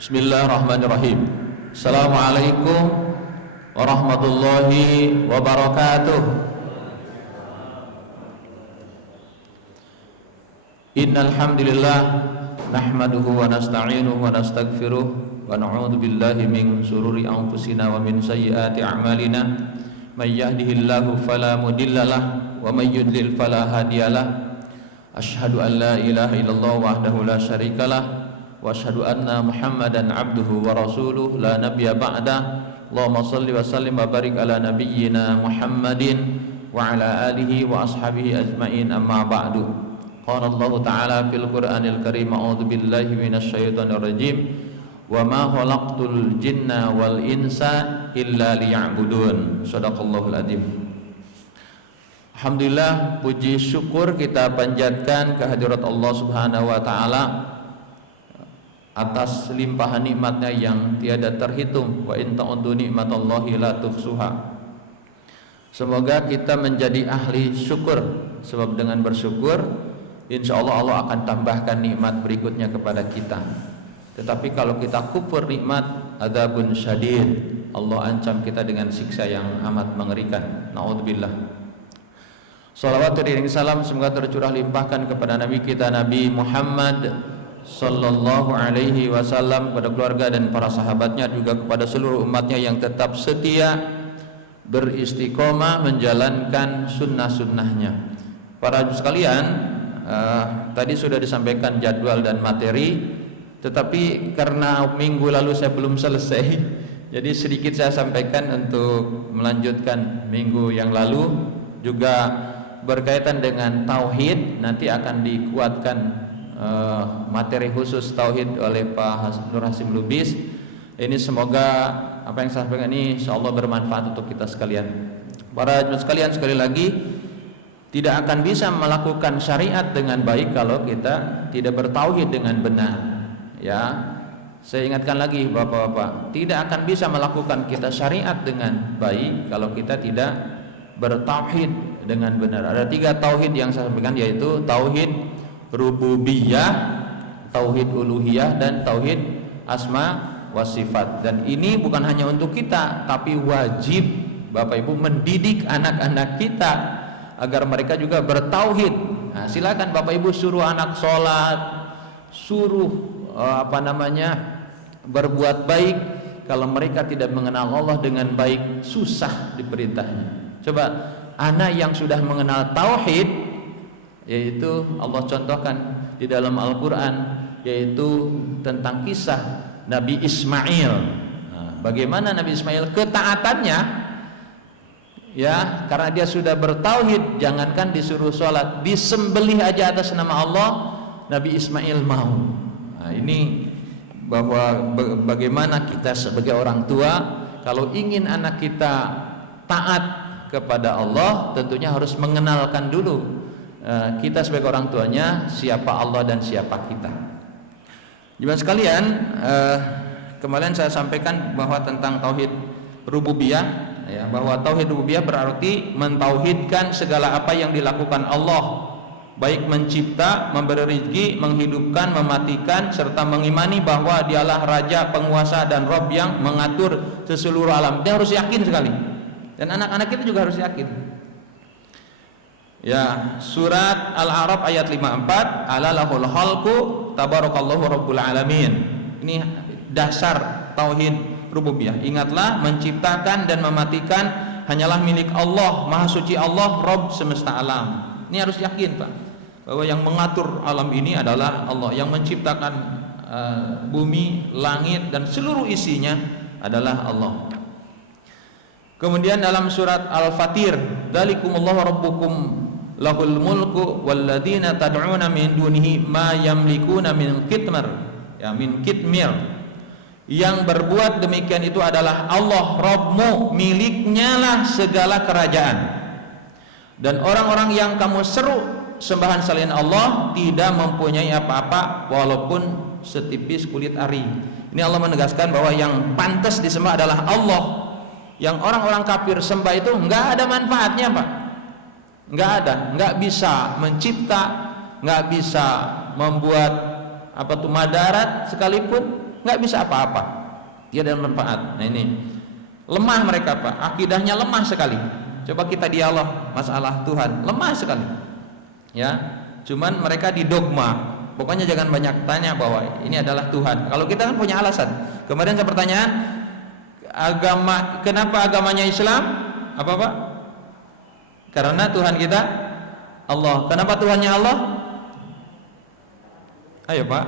Bismillahirrahmanirrahim. Assalamualaikum warahmatullahi wabarakatuh. Innal hamdalillah nahmaduhu wa nasta'inuhu wa nastaghfiruh wa na'udzu billahi min shururi anfusina wa min sayyiati a'malina. May yahdihillahu fala mudhillalah wa may yudlil fala hadiyalah. Asyhadu an la ilaha illallah wahdahu la syarikalah wa asyhadu anna Muhammadan abduhu wa rasuluh la nabiyya ba'da. Allahumma shalli wa sallim wa barik ala nabiyyina Muhammadin wa ala alihi wa ashabihi ajmain, amma ba'du. Qala Allah ta'ala fil Qur'anil Karim, a'udzu billahi minasy syaithanir rajim. Wa ma khalaqtul jinna wal insa illa liya'budun. Shadaqallahul adzim. Alhamdulillah, puji syukur kita panjatkan kehadirat Allah Subhanahu wa taala atas limpahan nikmatnya yang tiada terhitung. Wa in ta'uddu nikmatallahi la tuhsuha. Semoga kita menjadi ahli syukur, sebab dengan bersyukur insyaallah Allah akan tambahkan nikmat berikutnya kepada kita. Tetapi kalau kita kufur nikmat, adzabun syadid, Allah ancam kita dengan siksa yang amat mengerikan. Naudzubillah. Shalawat dan salam semoga tercurah limpahkan kepada Nabi kita Nabi Muhammad sallallahu alaihi wasallam, kepada keluarga dan para sahabatnya, juga kepada seluruh umatnya yang tetap setia beristiqomah menjalankan sunnah-sunnahnya. Para ibu sekalian, tadi sudah disampaikan jadwal dan materi, tetapi karena minggu lalu saya belum selesai, jadi sedikit saya sampaikan untuk melanjutkan minggu yang lalu, juga berkaitan dengan tauhid. Nanti akan dikuatkan materi khusus tauhid oleh Pak Nur Hasim Lubis. Ini semoga apa yang saya sampaikan ini insyaallah bermanfaat untuk kita sekalian. Para jemaah sekalian, sekali lagi, tidak akan bisa melakukan syariat dengan baik kalau kita tidak bertauhid dengan benar. Ya, saya ingatkan lagi Bapak-bapak, tidak akan bisa melakukan kita syariat dengan baik kalau kita tidak bertauhid dengan benar. Ada 3 tauhid yang saya sampaikan, yaitu tauhid rububiyah, tauhid uluhiyah, dan tauhid asma wa sifat. Dan ini bukan hanya untuk kita, tapi wajib Bapak Ibu mendidik anak-anak kita agar mereka juga bertauhid. Nah, silakan Bapak Ibu suruh anak sholat, suruh berbuat baik. Kalau mereka tidak mengenal Allah dengan baik, susah diperintahnya. Coba anak yang sudah mengenal tauhid, yaitu Allah contohkan di dalam Al-Quran, yaitu tentang kisah Nabi Ismail. Nah, bagaimana Nabi Ismail ketaatannya, ya, karena dia sudah bertauhid, jangankan disuruh sholat, disembelih aja atas nama Allah, Nabi Ismail mau. Nah, ini bahwa bagaimana kita sebagai orang tua, kalau ingin anak kita taat kepada Allah, tentunya harus mengenalkan dulu kita sebagai orang tuanya siapa Allah dan siapa kita. Jemaah sekalian, kemarin saya sampaikan bahwa tentang tauhid rububiyah, ya, bahwa tauhid rububiyah berarti mentauhidkan segala apa yang dilakukan Allah, baik mencipta, memberi rezeki, menghidupkan, mematikan, serta mengimani bahwa Dialah Raja, Penguasa, dan Rabb yang mengatur seluruh alam. Dia harus yakin sekali, dan anak-anak kita juga harus yakin. Ya, surat Al-A'raf ayat 54, ala lahul khalqu tabarakallahu rabbul alamin. Ini dasar tauhid rububiyah. Ingatlah, menciptakan dan mematikan hanyalah milik Allah, maha suci Allah, Rabb semesta alam. Ini harus yakin, Pak, bahwa yang mengatur alam ini adalah Allah, yang menciptakan bumi, langit, dan seluruh isinya adalah Allah. Kemudian dalam surat Al-Fatir, dzalikumullahu rabbukum lahul mulku walladzina tad'una min dunihi ma yamlikuna min qitmir, ya, min qitmir. Yang berbuat demikian itu adalah Allah Rabbmu, miliknya lah segala kerajaan. Dan orang-orang yang kamu seru sembahan selain Allah tidak mempunyai apa-apa walaupun setipis kulit ari. Ini Allah menegaskan bahwa yang pantas disembah adalah Allah. Yang orang-orang kafir sembah itu enggak ada manfaatnya, Pak. Enggak ada, enggak bisa mencipta, enggak bisa membuat madarat sekalipun, nggak bisa apa-apa, dia ada manfaat. Nah ini lemah mereka Pak, akidahnya lemah sekali. Coba kita dialog masalah Tuhan, lemah sekali ya. Cuman mereka didogma, pokoknya jangan banyak tanya bahwa ini adalah Tuhan. Kalau kita kan punya alasan. Kemarin saya pertanyaan, kenapa agamanya Islam? Apa Pak? Karena Tuhan kita Allah. Kenapa Tuhannya Allah? Ayo Pak.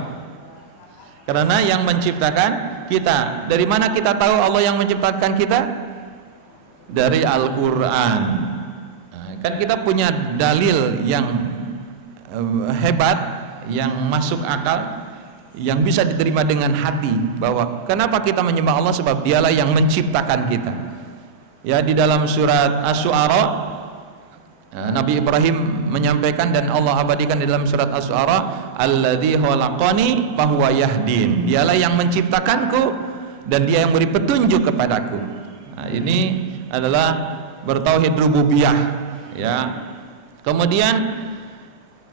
Karena yang menciptakan kita. Dari mana kita tahu Allah yang menciptakan kita? Dari Al-Quran. Nah, kan kita punya dalil yang hebat, yang masuk akal, yang bisa diterima dengan hati, bahwa kenapa kita menyembah Allah, sebab dialah yang menciptakan kita. Ya, di dalam surat Asy-Syu'ara Nabi Ibrahim menyampaikan dan Allah abadikan di dalam surat Asy-Syu'ara, alladzi khalaqani fahuwa yahdin. Dialah yang menciptakanku dan dia yang beri petunjuk kepadaku. Nah, ini adalah bertauhid rububiyah ya. Kemudian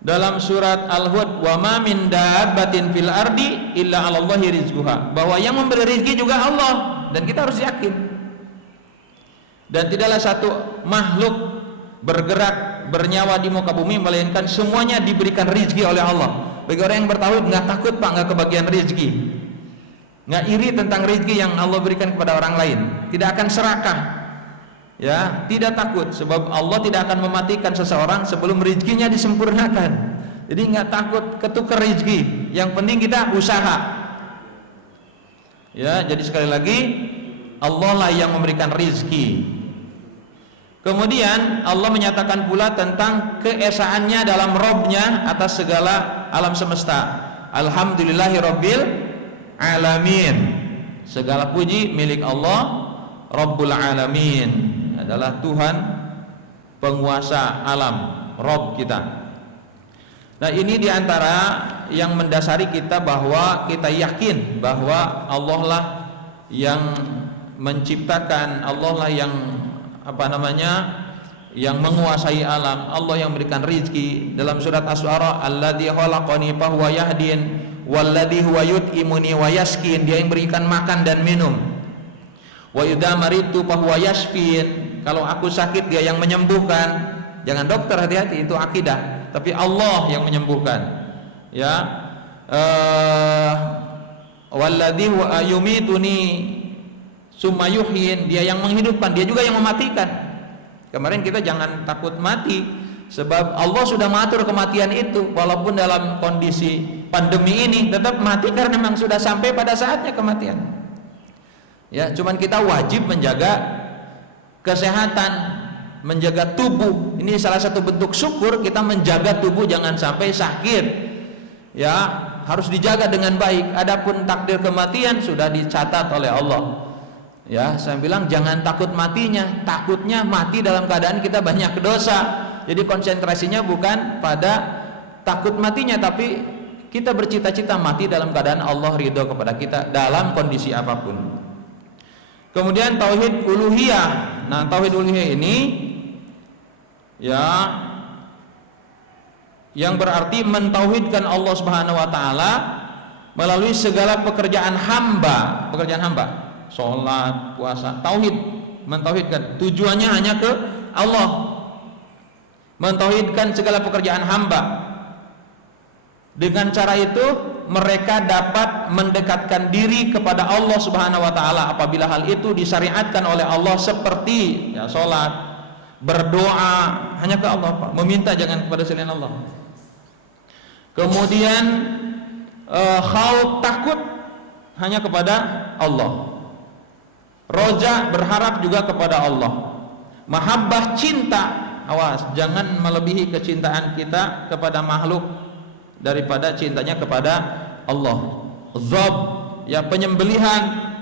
dalam surat Al-Hud, wa ma min dabbatin fil ardi illa 'alallahi rizquha, bahwa yang memberi rezeki juga Allah, dan kita harus yakin. Dan tidaklah satu makhluk bergerak bernyawa di muka bumi melainkan semuanya diberikan rezeki oleh Allah. Bagi orang yang bertauhid nggak takut Pak, nggak kebagian rezeki, nggak iri tentang rezeki yang Allah berikan kepada orang lain, tidak akan serakah ya, tidak takut, sebab Allah tidak akan mematikan seseorang sebelum rezekinya disempurnakan. Jadi nggak takut ketukar rezeki, yang penting kita usaha ya. Jadi sekali lagi, Allah lah yang memberikan rezeki. Kemudian Allah menyatakan pula tentang keesaannya dalam Robnya atas segala alam semesta. Alhamdulillahi Rabbil Alamin, segala puji milik Allah Rabbul Alamin, adalah Tuhan penguasa alam, Rob kita. Nah ini diantara yang mendasari kita bahwa kita yakin bahwa Allah lah yang menciptakan, Allah lah yang yang menguasai alam, Allah yang memberikan rizki. Dalam surat Asy-Syu'ara, alladzi khalaqani fahuwa yahdin walladzi huwa yut'imuni wa yaskin, dia yang berikan makan dan minum. Wa idza maridtu fahuwa yashfin, kalau aku sakit dia yang menyembuhkan. Jangan dokter, hati-hati, itu akidah. Tapi Allah yang menyembuhkan ya. Walladzi huwa yumituni summa yuhyin, dia yang menghidupkan, dia juga yang mematikan. Kemarin kita jangan takut mati, sebab Allah sudah mengatur kematian itu. Walaupun dalam kondisi pandemi ini tetap mati, karena memang sudah sampai pada saatnya kematian ya. Cuman kita wajib menjaga kesehatan, menjaga tubuh. Ini salah satu bentuk syukur, kita menjaga tubuh jangan sampai sakit ya, harus dijaga dengan baik. Adapun takdir kematian sudah dicatat oleh Allah ya. Saya bilang jangan takut matinya, takutnya mati dalam keadaan kita banyak dosa. Jadi konsentrasinya bukan pada takut matinya, tapi kita bercita-cita mati dalam keadaan Allah ridho kepada kita dalam kondisi apapun. Kemudian tauhid uluhiyah. Nah tauhid uluhiyah ini ya, yang berarti mentauhidkan Allah Subhanahu wa taala melalui segala pekerjaan hamba, sholat, puasa, tauhid, mentauhidkan. Tujuannya hanya ke Allah, mentauhidkan segala pekerjaan hamba. Dengan cara itu mereka dapat mendekatkan diri kepada Allah Subhanahu wa taala apabila hal itu disyariatkan oleh Allah, seperti ya sholat, berdoa hanya ke Allah Pak, meminta jangan kepada selain Allah. Kemudian khauf, takut hanya kepada Allah. Roja, berharap juga kepada Allah. Mahabbah, cinta, awas jangan melebihi kecintaan kita kepada makhluk daripada cintanya kepada Allah. Dzab, ya penyembelihan.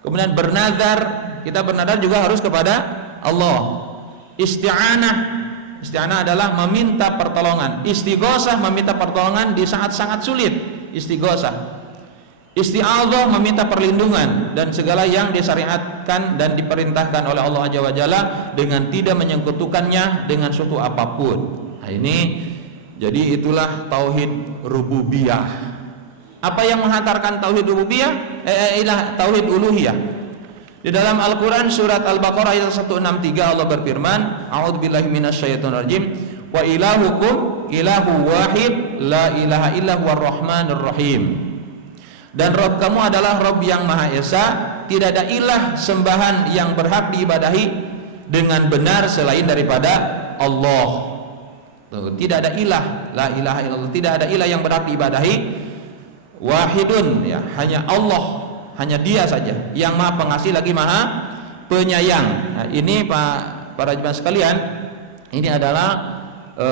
Kemudian bernazar, kita bernazar juga harus kepada Allah. Isti'anah, isti'anah adalah meminta pertolongan. Istighosah, meminta pertolongan di saat sangat sulit. Istighosah. Isti'adzah, meminta perlindungan dan segala yang disyariatkan dan diperintahkan oleh Allah Azza wa Jalla dengan tidak menyekutukannya dengan suatu apapun. Nah ini, jadi itulah tauhid rububiyah Apa yang menghantarkan tauhid rububiyah? Tauhid uluhiyah. Di dalam Al-Quran surat Al-Baqarah ayat 163 Allah berfirman, A'udzubillahi minasyaitonirrajim, wa ilahukum ilahu wahid la ilaha illa huwar rahmanir rahim. Dan Rabb kamu adalah Rabb yang Maha Esa, tidak ada ilah sembahan yang berhak diibadahi dengan benar selain daripada Allah. Tuh, tidak ada ilah, la ilaha illallah, tidak ada ilah yang berhak diibadahi, wahidun, ya, hanya Allah, hanya Dia saja yang Maha Pengasih lagi Maha Penyayang. Nah, ini para jemaah sekalian, ini adalah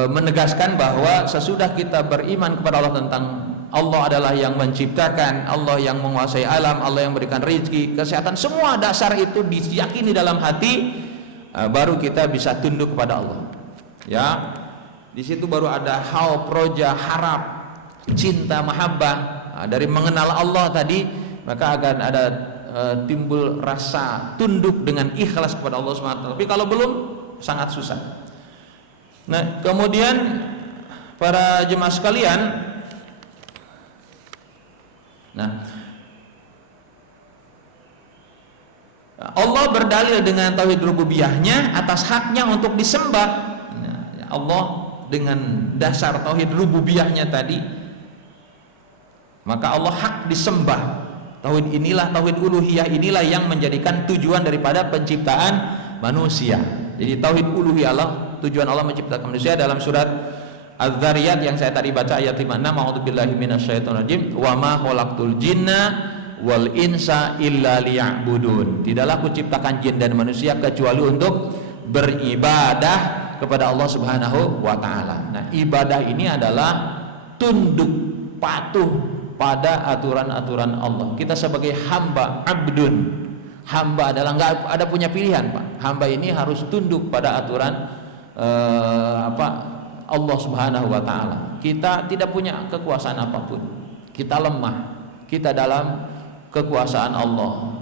menegaskan bahwa sesudah kita beriman kepada Allah tentang Allah adalah yang menciptakan, Allah yang menguasai alam, Allah yang memberikan rezeki, kesehatan, semua dasar itu diyakini dalam hati, baru kita bisa tunduk kepada Allah. Ya, di situ baru ada haub, roja, harap, cinta, mahabbah. Dari mengenal Allah tadi, maka akan ada timbul rasa tunduk dengan ikhlas kepada Allah SWT. Tapi kalau belum, sangat susah. Nah, kemudian para jemaah sekalian, nah, Allah berdalil dengan tauhid rububiyahnya atas haknya untuk disembah. Nah, Allah dengan dasar tauhid rububiyahnya tadi, maka Allah hak disembah. Tauhid inilah, tauhid uluhiyah inilah yang menjadikan tujuan daripada penciptaan manusia. Jadi tauhid uluhiyah Allah, tujuan Allah menciptakan manusia dalam surat Az-Zariyat yang saya tadi baca ayat 56, A'udzubillahi minasyaitonirrajim, wa ma khalaqtul jinna wal insa illa liya'budun. Tidaklah aku ciptakan jin dan manusia kecuali untuk beribadah kepada Allah Subhanahu wa taala. Nah, ibadah ini adalah tunduk, patuh pada aturan-aturan Allah. Kita sebagai hamba, abdun, hamba adalah nggak ada punya pilihan, Pak. Hamba ini harus tunduk pada aturan Allah Subhanahu wa taala. Kita tidak punya kekuasaan apapun. Kita lemah. Kita dalam kekuasaan Allah.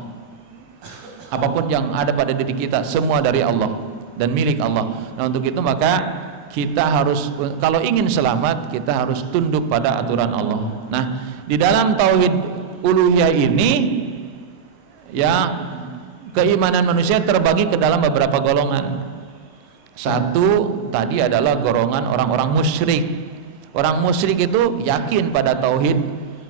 Apapun yang ada pada diri kita semua dari Allah dan milik Allah. Nah, untuk itu maka kita harus, kalau ingin selamat, kita harus tunduk pada aturan Allah. Nah, di dalam tauhid uluhiyah ini, ya, keimanan manusia terbagi ke dalam beberapa golongan. Satu tadi adalah golongan orang-orang musyrik. Orang musyrik itu yakin pada tauhid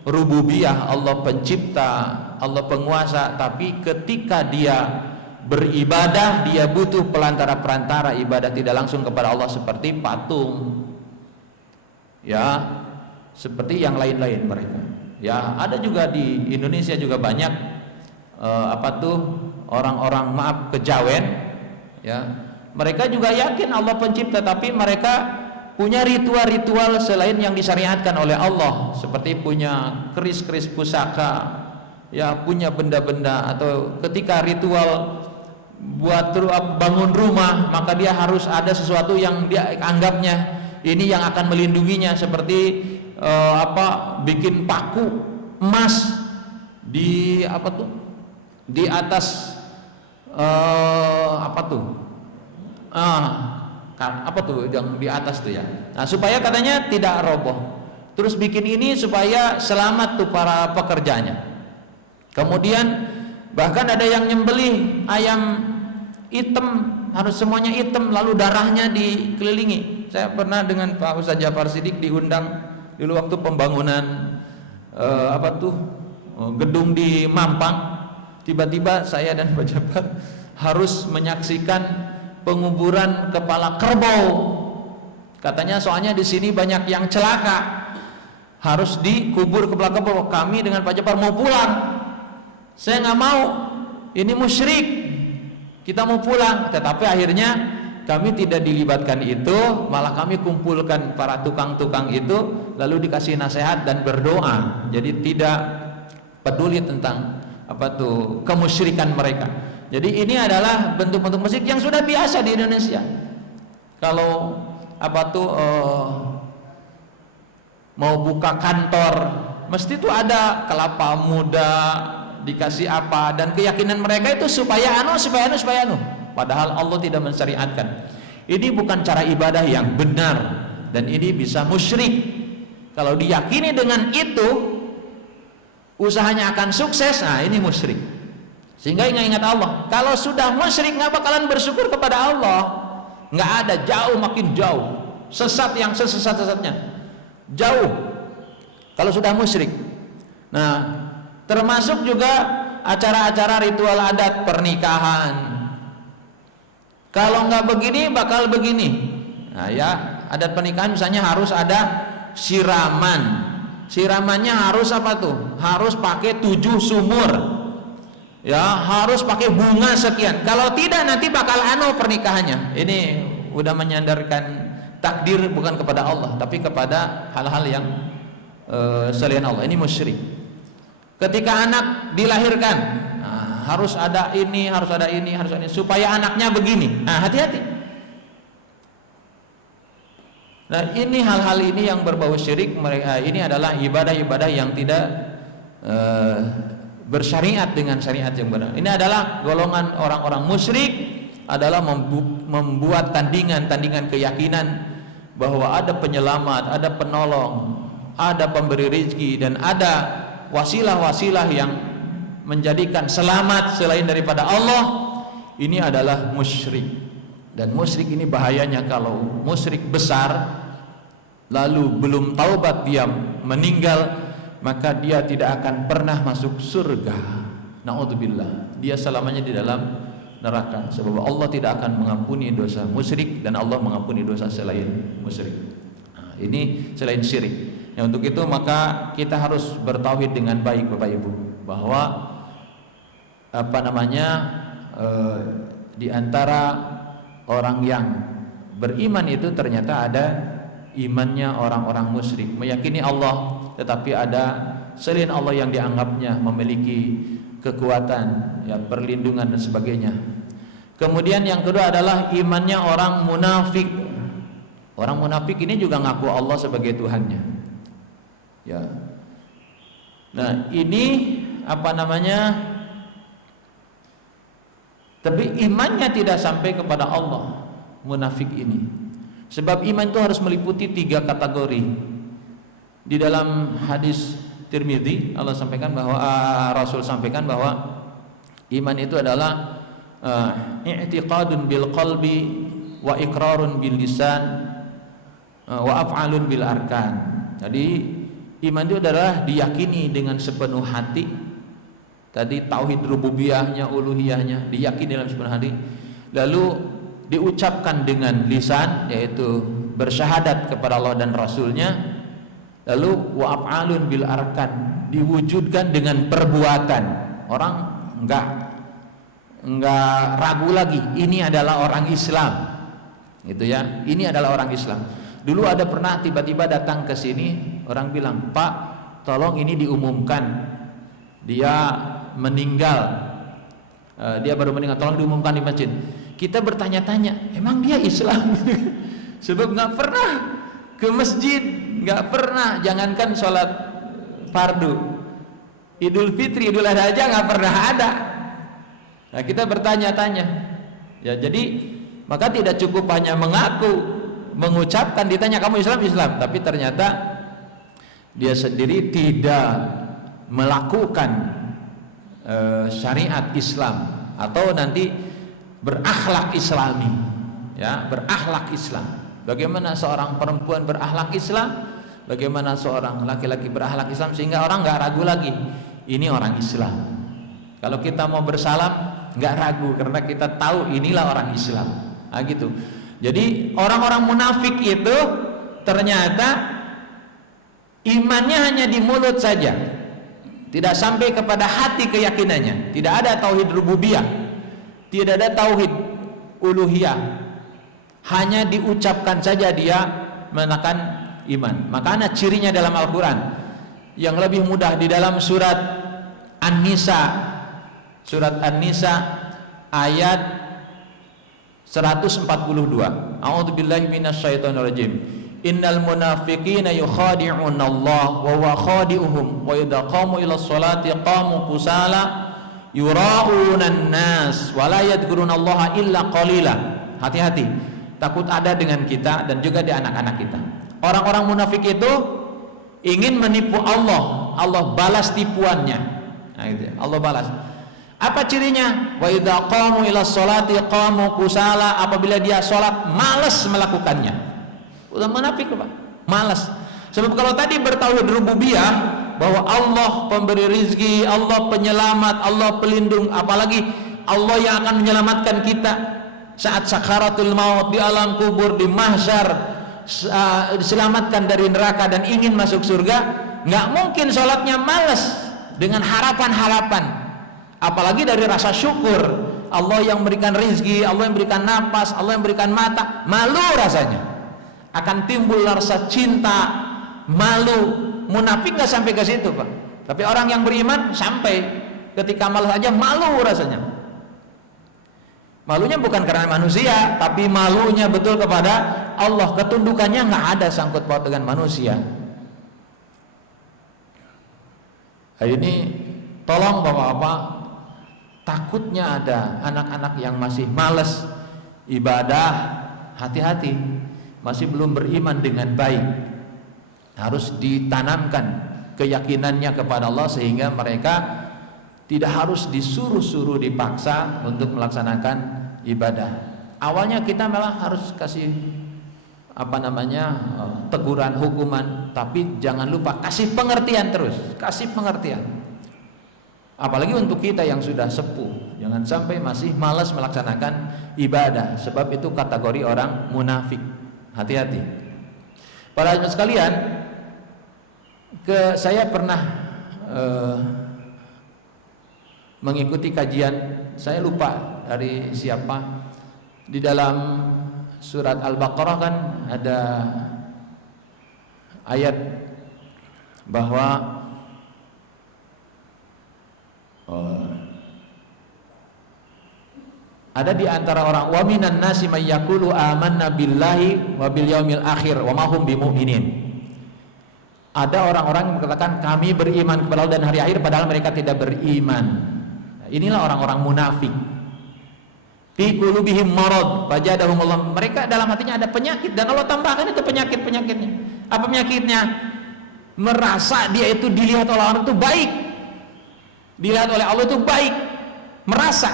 rububiyah, Allah pencipta, Allah penguasa, tapi ketika dia beribadah, dia butuh perantara ibadah tidak langsung kepada Allah seperti patung, ya, seperti yang lain-lain mereka. Ya, ada juga di Indonesia juga banyak orang-orang, maaf, kejawen, ya. Mereka juga yakin Allah pencipta, tapi mereka punya ritual-ritual selain yang disyariatkan oleh Allah, seperti punya keris-keris pusaka, ya, punya benda-benda, atau ketika ritual buat bangun rumah, maka dia harus ada sesuatu yang dia anggapnya ini yang akan melindunginya, seperti bikin paku emas di di atas yang di atas tuh, ya. Nah, supaya katanya tidak roboh. Terus bikin ini supaya selamat tuh para pekerjanya. Kemudian bahkan ada yang nyembelih ayam hitam, harus semuanya hitam, lalu darahnya dikelilingi. Saya pernah dengan Pak Ustaz Jafar Siddiq diundang dulu waktu pembangunan gedung di Mampang. Tiba-tiba saya dan Pak Jafar harus menyaksikan penguburan kepala kerbau. Katanya soalnya di sini banyak yang celaka, harus dikubur kepala kerbau. Kami dengan Pak Jafar mau pulang. Saya nggak mau, ini musyrik, kita mau pulang. Tetapi akhirnya kami tidak dilibatkan itu, malah kami kumpulkan para tukang-tukang itu, lalu dikasih nasihat dan berdoa. Jadi tidak peduli tentang kemusyrikan mereka. Jadi ini adalah bentuk-bentuk musyrik yang sudah biasa di Indonesia. Kalau mau buka kantor, mesti itu ada kelapa muda, dikasih apa, dan keyakinan mereka itu supaya anu. Padahal Allah tidak mensyariatkan. Ini bukan cara ibadah yang benar, dan ini bisa musyrik. Kalau diyakini dengan itu, usahanya akan sukses, nah ini musyrik. Sehingga ingat Allah, kalau sudah musyrik nggak bakalan bersyukur kepada Allah, nggak ada, jauh, makin jauh, sesat yang sesat-sesatnya, jauh kalau sudah musyrik. Nah, termasuk juga acara-acara ritual adat pernikahan, kalau nggak begini bakal begini. Nah ya, adat pernikahan misalnya harus ada siraman. Siramannya harus apa tuh? Harus pakai 7 sumur. Ya, harus pakai bunga sekian. Kalau tidak nanti bakal pernikahannya. Ini udah menyandarkan takdir bukan kepada Allah, tapi kepada hal-hal yang selain Allah. Ini musyrik. Ketika anak dilahirkan, nah, harus ada ini, harus ada ini, harus ada ini, supaya anaknya begini. Nah, hati-hati. Nah, ini hal-hal ini yang berbau syirik. Ini adalah ibadah-ibadah yang tidak bersyariat dengan syariat yang benar. Ini adalah golongan orang-orang musyrik, adalah membuat tandingan keyakinan bahwa ada penyelamat, ada penolong, ada pemberi rezeki, dan ada wasilah-wasilah yang menjadikan selamat selain daripada Allah. Ini adalah musyrik. Dan musyrik ini bahayanya, kalau musyrik besar lalu belum taubat, dia meninggal, maka dia tidak akan pernah masuk surga. Na'udzubillah, dia selamanya di dalam neraka, sebab Allah tidak akan mengampuni dosa musyrik, dan Allah mengampuni dosa selain musyrik. Nah, ini selain syirik. Ya, untuk itu maka kita harus bertauhid dengan baik, Bapak Ibu, bahwa di antara orang yang beriman itu ternyata ada imannya orang-orang musyrik, meyakini Allah, tetapi ada selain Allah yang dianggapnya memiliki kekuatan, ya, perlindungan dan sebagainya. Kemudian yang kedua adalah imannya orang munafik. Orang munafik ini juga ngaku Allah sebagai Tuhannya. Ya. Nah, ini tapi imannya tidak sampai kepada Allah, munafik ini. Sebab iman itu harus meliputi 3 kategori. Di dalam hadis Tirmidzi, Rasul sampaikan bahwa iman itu adalah i'tiqadun bil qalbi wa iqrarun bil lisan wa af'alun bil arkan. Jadi iman itu adalah diyakini dengan sepenuh hati. Tadi tauhid rububiyahnya, uluhiyahnya diyakini dalam sepenuh hati, lalu diucapkan dengan lisan, yaitu bersyahadat kepada Allah dan Rasulnya, lalu wa af'alun bil arkan, diwujudkan dengan perbuatan. Orang enggak ragu lagi, ini adalah orang Islam, gitu ya. Ini adalah orang Islam. Dulu ada pernah tiba-tiba datang ke sini orang bilang, "Pak, tolong ini diumumkan, dia meninggal, dia baru meninggal, tolong diumumkan di masjid." Kita bertanya-tanya, emang dia Islam? Sebab nggak pernah ke masjid, nggak pernah, jangankan sholat fardu, Idul Fitri, Idul Adha aja nggak pernah ada. Nah, kita bertanya-tanya, ya, jadi maka tidak cukup hanya mengaku, mengucapkan, ditanya kamu Islam, tapi ternyata dia sendiri tidak melakukan syariat Islam, atau nanti berakhlak Islami, ya, berakhlak Islam. Bagaimana seorang perempuan berakhlak Islam, bagaimana seorang laki-laki berakhlak Islam, sehingga orang nggak ragu lagi, ini orang Islam. Kalau kita mau bersalam nggak ragu, karena kita tahu inilah orang Islam. Nah, gitu. Jadi orang-orang munafik itu ternyata imannya hanya di mulut saja, tidak sampai kepada hati keyakinannya. Tidak ada tauhid rububiyah, tidak ada tauhid uluhiyah, hanya diucapkan saja dia menakan iman. Makanya cirinya dalam Al-Quran yang lebih mudah di dalam surat An-Nisa, ayat 142. A'udzubillahi minasyaitonirrajim. Innal munafiqina yukhadi'una Allah wa huwa khadi'uhum wa idza qamu ila sholati qamu kusala yura'una an-nas wa la yadhkuruna Allah illa qalila. Hati-hati, takut ada dengan kita dan juga di anak-anak kita. Orang-orang munafik itu ingin menipu Allah. Allah balas tipuannya. Nah, gitu ya. Allah balas. Apa cirinya? Wa idza qamu ila sholati qamu kusala. Apabila dia sholat malas melakukannya. Udah munafik, Pak. Malas. Sebab kalau tadi bertauhid rububiyah bahwa Allah pemberi rizki, Allah penyelamat, Allah pelindung, apalagi Allah yang akan menyelamatkan kita saat sakaratul maut, di alam kubur, di mahsyar, diselamatkan dari neraka dan ingin masuk surga, nggak mungkin sholatnya malas dengan harapan-harapan. Apalagi dari rasa syukur, Allah yang memberikan rizki, Allah yang memberikan napas, Allah yang memberikan mata, malu rasanya. Akan timbul rasa cinta, malu. Munafik nggak sampai ke situ, Pak. Tapi orang yang beriman sampai ketika malas aja malu rasanya. Malunya bukan karena manusia, tapi malunya betul kepada Allah. Ketundukannya nggak ada sangkut paut dengan manusia. Hari ini tolong bapak-bapak, takutnya ada anak-anak yang masih malas ibadah, hati-hati, masih belum beriman dengan baik. Harus ditanamkan keyakinannya kepada Allah sehingga mereka tidak harus disuruh-suruh, dipaksa untuk melaksanakan ibadah. Awalnya kita malah harus kasih teguran, hukuman, tapi jangan lupa kasih pengertian terus, kasih pengertian. Apalagi untuk kita yang sudah sepuh, jangan sampai masih malas melaksanakan ibadah, sebab itu kategori orang munafik. Hati-hati. Para jemaah sekalian, saya pernah mengikuti kajian, saya lupa dari siapa, di dalam surat Al-Baqarah kan ada ayat bahwa ada di antara orang, wa minan nasi may yaqulu amanna billahi wa bil yaumil akhir wa ma hum bimumin. Ada orang-orang yang mengatakan kami beriman kepada Allah dan hari akhir padahal mereka tidak beriman. Nah, inilah orang-orang munafik. Fi qulubihim marad fajadahum Allah. Mereka dalam hatinya ada penyakit dan Allah tambahkan itu penyakit-penyakitnya. Apa penyakitnya? Merasa dia itu dilihat oleh orang itu baik. Dilihat oleh Allah itu baik. Merasa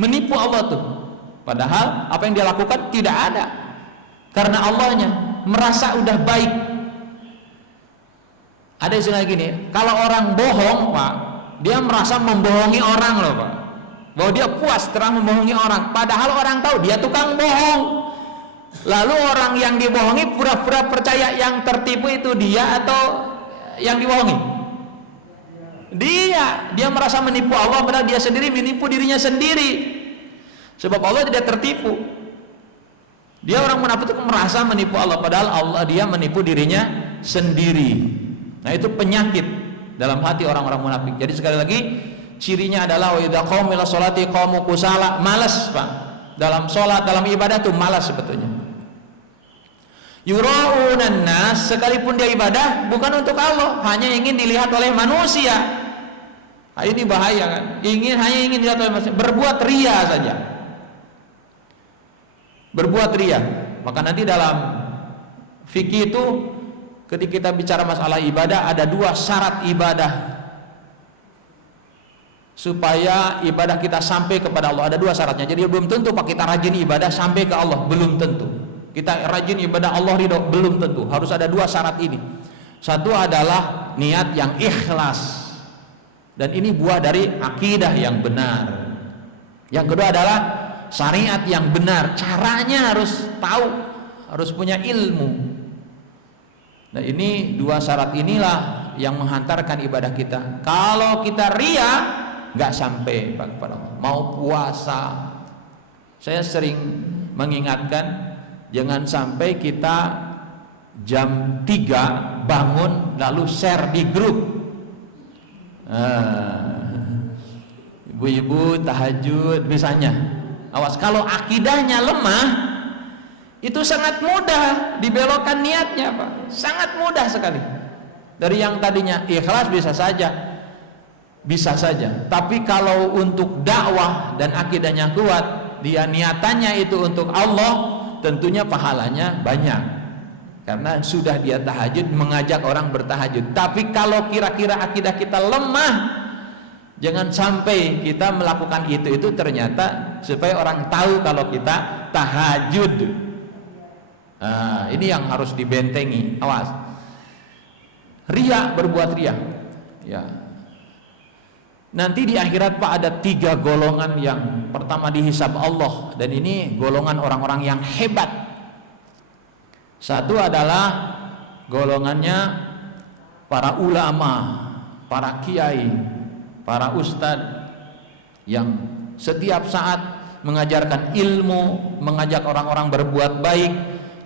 menipu Allah tuh. Padahal apa yang dia lakukan tidak ada. Karena Allahnya merasa udah baik. Ada istilah gini, kalau orang bohong, Pak, dia merasa membohongi orang loh, Pak. Bahwa dia puas terang membohongi orang, padahal orang tahu dia tukang bohong. Lalu orang yang dibohongi pura-pura percaya yang tertipu itu dia atau yang dibohongi? Dia merasa menipu Allah padahal dia sendiri menipu dirinya sendiri. Sebab Allah tidak tertipu. Dia orang munafik itu merasa menipu Allah padahal Allah dia menipu dirinya sendiri. Nah, itu penyakit dalam hati orang-orang munafik. Jadi sekali lagi cirinya adalah wa idza qamu ila sholati qamu kusala, malas, Pak. Dalam sholat, dalam ibadah itu malas sebetulnya. Yura'unan nas, sekalipun dia ibadah bukan untuk Allah, hanya ingin dilihat oleh manusia. Nah, ini bahaya kan? Hanya ingin dilihat oleh manusia, berbuat ria saja. Berbuat ria. Maka nanti dalam fikih itu ketika kita bicara masalah ibadah, ada dua syarat ibadah supaya ibadah kita sampai kepada Allah. Ada dua syaratnya. Jadi belum tentu Pak kita rajin ibadah sampai ke Allah, belum tentu. Kita rajin ibadah Allah ridho, belum tentu. Harus ada dua syarat ini. Satu adalah niat yang ikhlas, dan ini buah dari akidah yang benar. Yang kedua adalah syariat yang benar. Caranya harus tahu, harus punya ilmu. Nah, ini dua syarat inilah yang menghantarkan ibadah kita. Kalau kita ria, nggak sampai kepada Allah. Mau puasa, saya sering mengingatkan, jangan sampai kita jam 3 bangun lalu share di grup. Ibu-ibu tahajud misalnya. Awas, kalau akidahnya lemah, itu sangat mudah dibelokkan niatnya, Pak. Sangat mudah sekali. Dari yang tadinya ikhlas bisa saja. Tapi kalau untuk dakwah dan akidahnya kuat, dia niatannya itu untuk Allah, tentunya pahalanya banyak. karena sudah dia tahajud, mengajak orang bertahajud. Tapi kalau kira-kira akidah kita lemah, jangan sampai kita melakukan itu ternyata supaya orang tahu kalau kita tahajud. Nah, ini yang harus dibentengi. Awas, ria, berbuat ria, ya. Nanti di akhirat Pak ada 3 golongan yang pertama dihisab Allah, dan ini golongan orang-orang yang hebat. Satu adalah golongannya para ulama, para kiai, para ustadz yang setiap saat mengajarkan ilmu, mengajak orang-orang berbuat baik.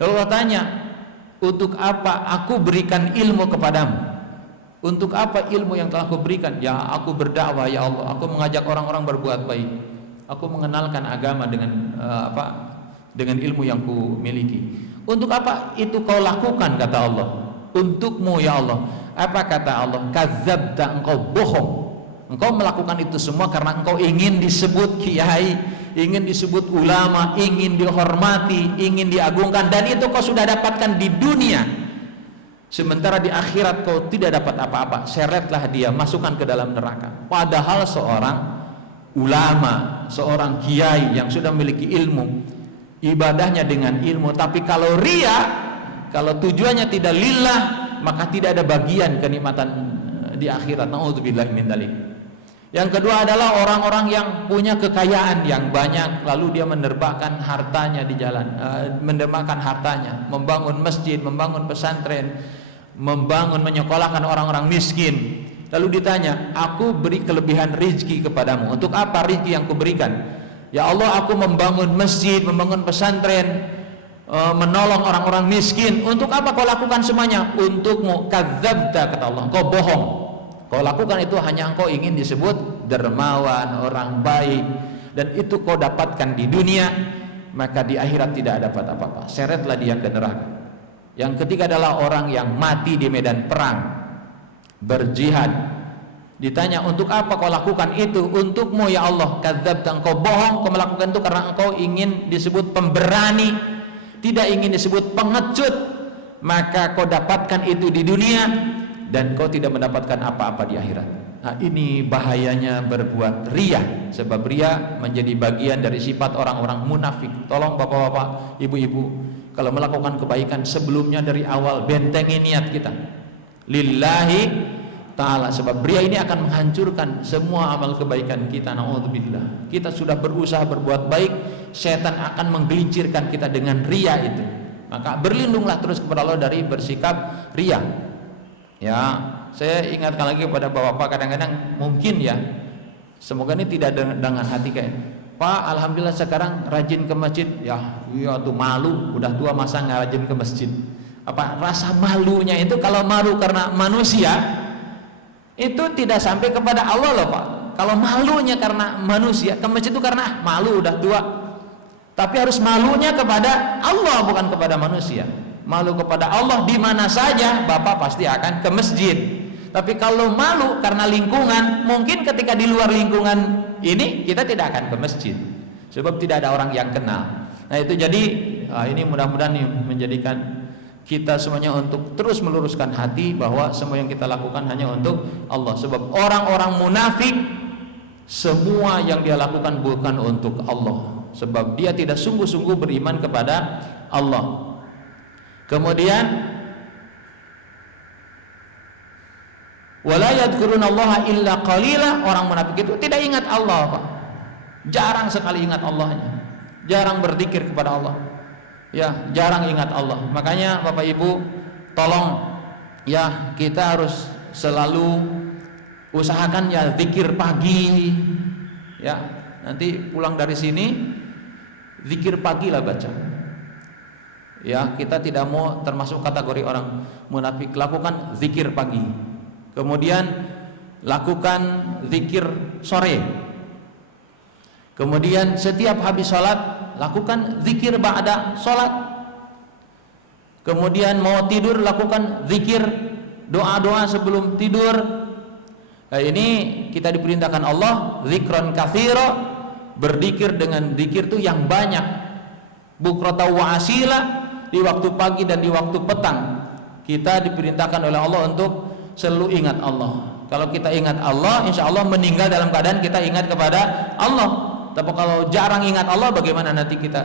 Lalu Allah tanya, untuk apa aku berikan ilmu kepadamu? Untuk apa ilmu yang telah aku berikan? Ya, aku berdakwah ya Allah, aku mengajak orang-orang berbuat baik, aku mengenalkan agama dengan dengan ilmu yang ku miliki. Untuk apa itu kau lakukan, kata Allah? Untukmu ya Allah. Apa kata Allah? Kadzabta, engkau bohong. Engkau melakukan itu semua karena engkau ingin disebut kiai, ingin disebut ulama, ingin dihormati, ingin diagungkan, dan itu kau sudah dapatkan di dunia. Sementara di akhirat kau tidak dapat apa-apa. Seretlah dia, masukkan ke dalam neraka. Padahal seorang ulama, seorang kiai yang sudah memiliki ilmu, ibadahnya dengan ilmu, tapi kalau ria, kalau tujuannya tidak lillah, maka tidak ada bagian kenikmatan di akhirat. Nauzubillahi min dzalik. Yang kedua adalah orang-orang yang punya kekayaan yang banyak, lalu dia menerbahkan hartanya di jalan, menerbahkan hartanya, membangun masjid, membangun pesantren, membangun, menyekolahkan orang-orang miskin. Lalu ditanya, aku beri kelebihan rizki kepadamu. Untuk apa rizki yang kuberikan? Ya Allah, aku membangun masjid, membangun pesantren, menolong orang-orang miskin. Untuk apa kau lakukan semuanya? Untukmu. Kadzabta, kata Allah, kau bohong. Kau lakukan itu hanya engkau ingin disebut dermawan, orang baik, dan itu kau dapatkan di dunia, maka di akhirat tidak dapat apa-apa. Seretlah dia ke neraka. Yang ketiga adalah orang yang mati di medan perang, berjihad. Ditanya, untuk apa kau lakukan itu? Untukmu ya Allah. Kadzabta, engkau bohong. Kau melakukan itu karena engkau ingin disebut pemberani, tidak ingin disebut pengecut. Maka kau dapatkan itu di dunia, dan kau tidak mendapatkan apa-apa di akhirat. Nah, ini bahayanya berbuat ria, sebab ria menjadi bagian dari sifat orang-orang munafik. Tolong bapak-bapak, ibu-ibu, kalau melakukan kebaikan sebelumnya dari awal bentengi niat kita lillahi ta'ala, sebab ria ini akan menghancurkan semua amal kebaikan kita. Na'udzubillah. Kita sudah berusaha berbuat baik, setan akan menggelincirkan kita dengan ria itu. Maka berlindunglah terus kepada Allah dari bersikap ria. Ya, saya ingatkan lagi kepada bapak-bapak, kadang-kadang mungkin ya, semoga ini tidak dengan hati kayak, Pak, alhamdulillah sekarang rajin ke masjid. Ya, iya tuh malu, udah tua masa nggak rajin ke masjid. Apa rasa malunya itu? Kalau malu karena manusia, itu tidak sampai kepada Allah loh Pak. Kalau malunya karena manusia, ke masjid itu karena malu udah tua. Tapi harus malunya kepada Allah, bukan kepada manusia. Malu kepada Allah di mana saja Bapak pasti akan ke masjid. Tapi kalau malu karena lingkungan, mungkin ketika di luar lingkungan ini kita tidak akan ke masjid, sebab tidak ada orang yang kenal. Nah itu jadi ini mudah-mudahan menjadikan kita semuanya untuk terus meluruskan hati bahwa semua yang kita lakukan hanya untuk Allah. Sebab orang-orang munafik, semua yang dia lakukan bukan untuk Allah, sebab dia tidak sungguh-sungguh beriman kepada Allah. Kemudian wala yadhkurunallaha illa qalila, orang munafik itu tidak ingat Allah Pak. Jarang sekali ingat Allahnya, jarang berzikir kepada Allah. Ya, jarang ingat Allah. Makanya Bapak Ibu, tolong ya, kita harus selalu usahakan ya zikir pagi. Ya, nanti pulang dari sini zikir pagi lah baca. Ya, kita tidak mau termasuk kategori orang munafik. Lakukan zikir pagi, kemudian lakukan zikir sore, kemudian setiap habis sholat lakukan zikir ba'da sholat, kemudian mau tidur lakukan zikir, doa-doa sebelum tidur. Nah, ini kita diperintahkan Allah zikron katsira, berzikir dengan zikir itu yang banyak, bukrata wa asila, di waktu pagi dan di waktu petang. Kita diperintahkan oleh Allah untuk selalu ingat Allah. Kalau kita ingat Allah, insya Allah meninggal dalam keadaan kita ingat kepada Allah. Tapi kalau jarang ingat Allah, bagaimana nanti kita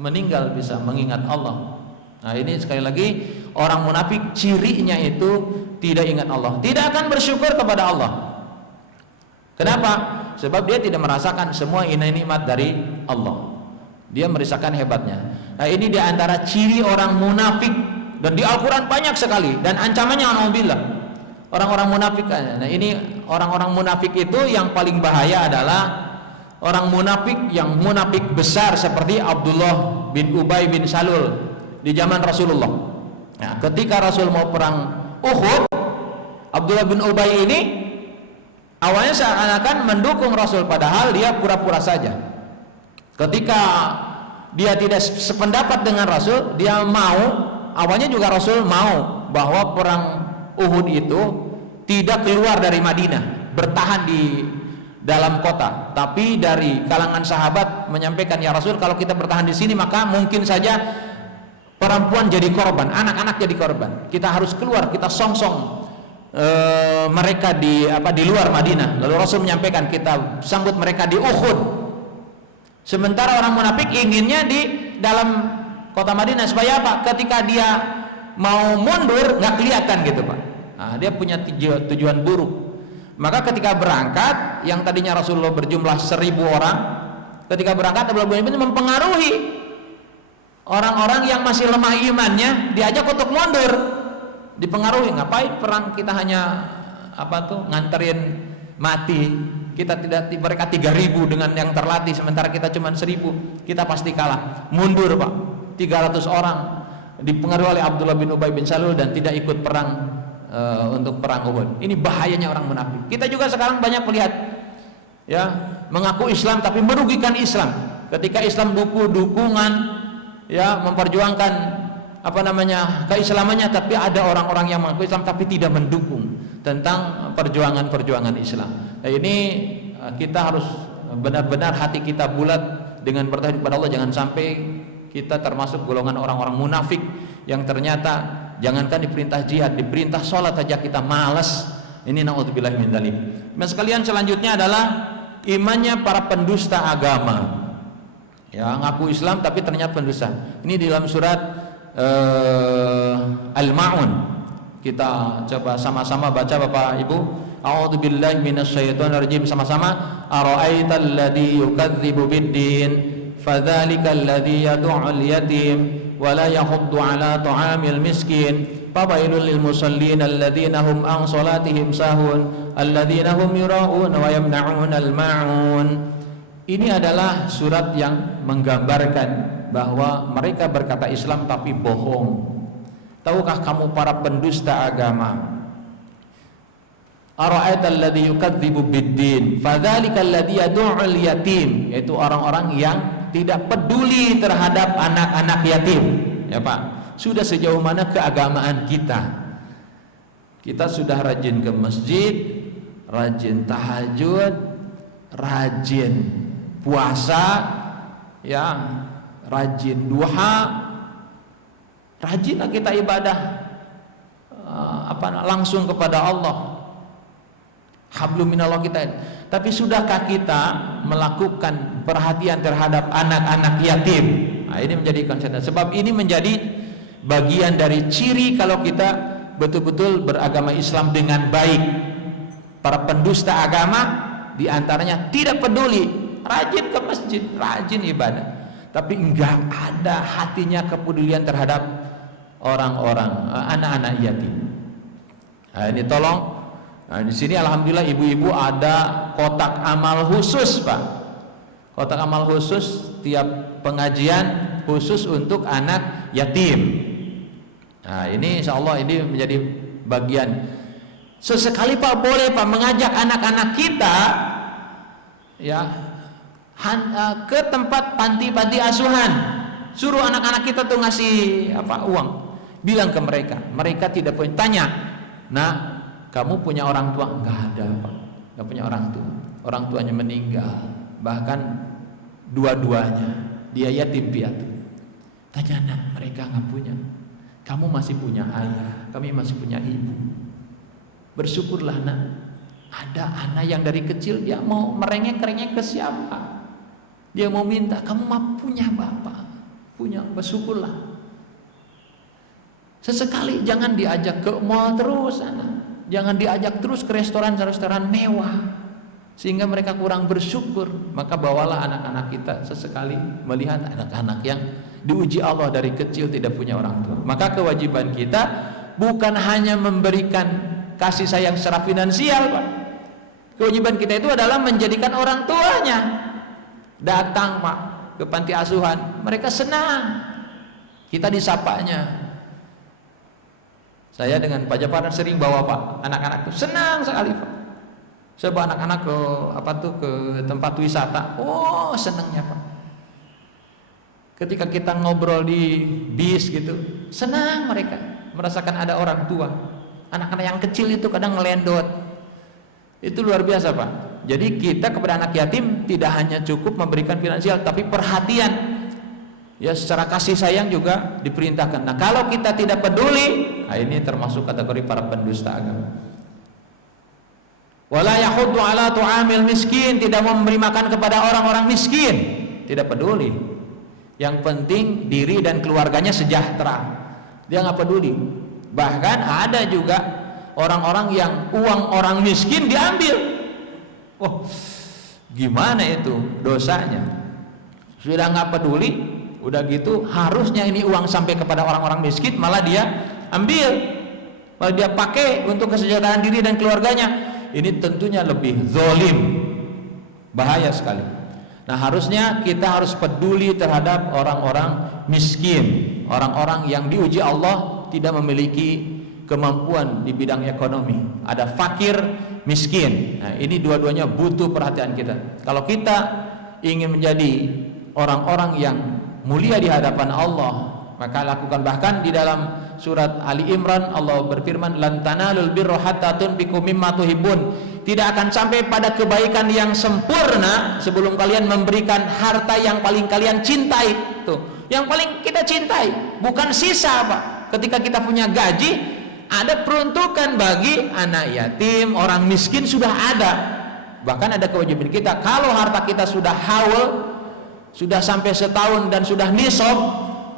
meninggal bisa mengingat Allah? Nah, ini sekali lagi, orang munafik cirinya itu tidak ingat Allah, tidak akan bersyukur kepada Allah. Kenapa? Sebab dia tidak merasakan semua nikmat dari Allah. Dia merasakan hebatnya. Nah, ini diantara ciri orang munafik, dan di Al-Quran banyak sekali, dan ancamannya alhamdulillah orang-orang munafik. Nah, ini orang-orang munafik itu yang paling bahaya adalah orang munafik yang munafik besar seperti Abdullah bin Ubay bin Salul di zaman Rasulullah. Nah, ketika Rasul mau perang Uhud, Abdullah bin Ubay ini awalnya seakan-akan mendukung Rasul, padahal dia pura-pura saja. Ketika dia tidak sependapat dengan Rasul, dia mau, awalnya juga Rasul mau bahwa perang Uhud itu tidak keluar dari Madinah, bertahan di dalam kota. Tapi dari kalangan sahabat menyampaikan, ya Rasul, kalau kita bertahan di sini maka mungkin saja perempuan jadi korban, anak-anak jadi korban. Kita harus keluar, kita songsong mereka di luar Madinah. Lalu Rasul menyampaikan, kita sambut mereka di Uhud. Sementara orang munafik inginnya di dalam kota Madinah, supaya apa? Ketika dia mau mundur nggak kelihatan gitu, Pak. Nah, dia punya tujuan buruk. Maka ketika berangkat, yang tadinya Rasulullah berjumlah 1000 orang, ketika berangkat Abdullah bin Ubay mempengaruhi orang-orang yang masih lemah imannya, diajak untuk mundur, dipengaruhi. Ngapain perang, kita hanya nganterin mati. Kita tidak, mereka 3000 dengan yang terlatih, sementara kita cuma 1000, kita pasti kalah. Mundur, Pak. 300 orang dipengaruhi oleh Abdullah bin Ubay bin Salul dan tidak ikut perang untuk perang Uhud. Ini bahayanya orang munafik. Kita juga sekarang banyak melihat, ya, mengaku Islam tapi merugikan Islam. Ketika Islam dukungan, ya, memperjuangkan keislamannya, tapi ada orang-orang yang mengaku Islam tapi tidak mendukung tentang perjuangan Islam. Nah, ini kita harus benar-benar hati kita bulat dengan bertauhid kepada Allah. Jangan sampai kita termasuk golongan orang-orang munafik yang ternyata jangankan diperintah jihad, diperintah sholat saja kita malas. Ini naudzubillah min dzalik. Nah, sekalian, selanjutnya adalah imannya para pendusta agama. Ya, ngaku Islam tapi ternyata pendusta. Ini di dalam surat Al-Ma'un. Kita coba sama-sama baca, Bapak Ibu. A'udzubillahi minasyaitonir rajim, sama-sama. Ara'aital ladzi yukadzibu biddin fadzalikal ladzi yad'ul yatim wa la yahuddu 'ala ta'amil miskin fawailul lil musallin alladzina hum an salatihim sahun alladzina hum yura'una wa yamna'unal ma'un. Ini adalah surat yang menggambarkan bahwa mereka berkata Islam tapi bohong. Tahukah kamu para pendusta agama? Ara'aital ladzi yukadzibu biddin fadzalikal ladzi yad'ul yatim, yaitu orang-orang yang tidak peduli terhadap anak-anak yatim. Ya, Pak, sudah sejauh mana keagamaan kita? Kita sudah rajin ke masjid, rajin tahajud, rajin puasa, ya, rajin duha, rajinlah kita ibadah langsung kepada Allah. Hablum minallah kita. Tapi sudahkah kita melakukan perhatian terhadap anak-anak yatim? Nah, ini menjadi concern. Sebab ini menjadi bagian dari ciri kalau kita betul-betul beragama Islam dengan baik. Para pendusta agama diantaranya tidak peduli, rajin ke masjid, rajin ibadah, tapi enggak ada hatinya kepedulian terhadap orang-orang, anak-anak yatim. Nah, ini tolong. Nah, di sini alhamdulillah ibu-ibu ada kotak amal khusus, Pak. Kotak amal khusus tiap pengajian khusus untuk anak yatim. Nah, ini insyaallah ini menjadi bagian. Sesekali, Pak, boleh, Pak, mengajak anak-anak kita, ya, ke tempat panti-panti asuhan. Suruh anak-anak kita tuh ngasih uang. Bilang ke mereka, mereka tidak punya. Tanya, nah, kamu punya orang tua? Enggak ada, Pak. Enggak punya orang tua. Orang tuanya meninggal. Bahkan dua-duanya. Dia yatim piatu. Tanya, nak, mereka nggak punya. Kamu masih punya ayah, kami masih punya ibu. Bersyukurlah, nak. Ada anak yang dari kecil dia mau merengek-rengek ke siapa? Dia mau minta, kamu mah punya bapak, punya, bersyukurlah. Sesekali jangan diajak ke mall terus, anak. Jangan diajak terus ke restoran-restoran mewah, sehingga mereka kurang bersyukur. Maka bawalah anak-anak kita sesekali melihat anak-anak yang diuji Allah dari kecil tidak punya orang tua. Maka kewajiban kita bukan hanya memberikan kasih sayang secara finansial, Pak. Kewajiban kita itu adalah menjadikan orang tuanya datang, Pak, ke panti asuhan. Mereka senang kita disapanya. Saya dengan Pak Jafar sering bawa, Pak, anak-anak itu senang sekali, Pak. Saya bawa anak-anak ke tempat wisata. Oh, senangnya, Pak. Ketika kita ngobrol di bis gitu, senang mereka merasakan ada orang tua. Anak-anak yang kecil itu kadang ngelendot. Itu luar biasa, Pak. Jadi kita kepada anak yatim tidak hanya cukup memberikan finansial, tapi perhatian. Ya, secara kasih sayang juga diperintahkan. Nah, kalau kita tidak peduli, nah ini termasuk kategori para pendusta agama. Wala yahuddu ala tu'amil miskin, tidak memberi makan kepada orang-orang miskin, tidak peduli. Yang penting diri dan keluarganya sejahtera. Dia nggak peduli. Bahkan ada juga orang-orang yang uang orang miskin diambil. Oh, gimana itu dosanya? Sudah nggak peduli, udah gitu harusnya ini uang sampai kepada orang-orang miskin, malah dia ambil, malah dia pakai untuk kesejahteraan diri dan keluarganya. Ini tentunya lebih zalim, bahaya sekali. Nah, harusnya kita harus peduli terhadap orang-orang miskin, orang-orang yang diuji Allah tidak memiliki kemampuan di bidang ekonomi. Ada fakir, miskin. Nah, ini dua-duanya butuh perhatian kita. Kalau kita ingin menjadi orang-orang yang mulia di hadapan Allah, maka lakukan. Bahkan di dalam surat Ali Imran Allah berfirman, lan tanalul birra hatta tunfiqu mimma tuhibbun. Tidak akan sampai pada kebaikan yang sempurna sebelum kalian memberikan harta yang paling kalian cintai. Tuh, yang paling kita cintai, bukan sisa, Pak. Ketika kita punya gaji, ada peruntukan bagi anak yatim, orang miskin sudah ada. Bahkan ada kewajiban kita, kalau harta kita sudah haul, sudah sampai setahun dan sudah nisab,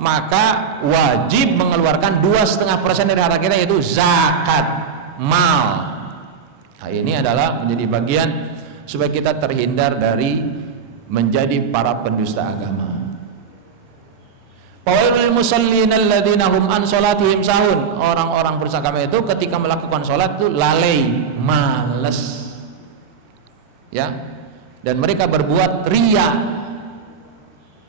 maka wajib mengeluarkan 2,5% dari harta kita, yaitu zakat mal. Nah, ini adalah menjadi bagian supaya kita terhindar dari menjadi para pendusta agama. Fawailul musallin alladzina hum an salatihim sahun. Orang-orang pendusta agama itu ketika melakukan salat itu lalai, malas. Ya. Dan mereka berbuat riya.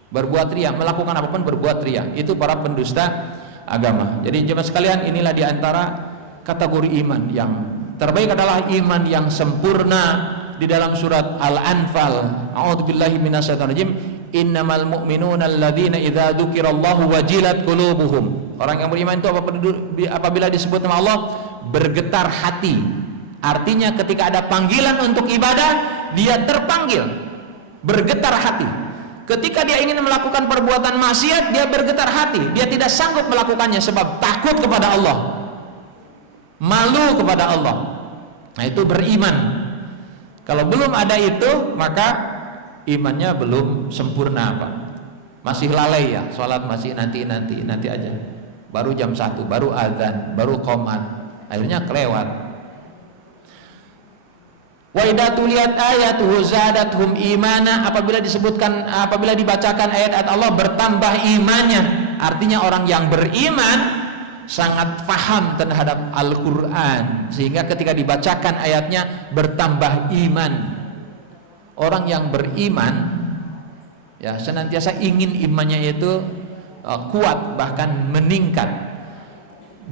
Berbuat riya, melakukan apapun berbuat riya. Itu para pendusta agama. Jadi jemaah sekalian, inilah diantara kategori iman yang terbaik adalah iman yang sempurna. Di dalam surat Al-Anfal, a'udzubillahi minasyaitonir rajim, innamal mu'minuna alladzina idza dzukirallahu wajilat qulubuhum. Orang yang beriman itu apabila disebut nama Allah bergetar hati. Artinya ketika ada panggilan untuk ibadah, dia terpanggil, bergetar hati. Ketika dia ingin melakukan perbuatan maksiat, dia bergetar hati. Dia tidak sanggup melakukannya sebab takut kepada Allah, malu kepada Allah. Nah, itu beriman. Kalau belum ada itu, maka imannya belum sempurna, Pak. Masih lalai ya, sholat masih nanti aja. Baru jam 1, baru azan, baru qomat. Akhirnya kelewat. Wa idza tuliyat ayatuhu zadatuhum imana, apabila dibacakan ayat-ayat Allah bertambah imannya. Artinya orang yang beriman sangat paham terhadap Al-Quran, sehingga ketika dibacakan ayatnya bertambah iman. Orang yang beriman ya senantiasa ingin imannya itu kuat, bahkan meningkat.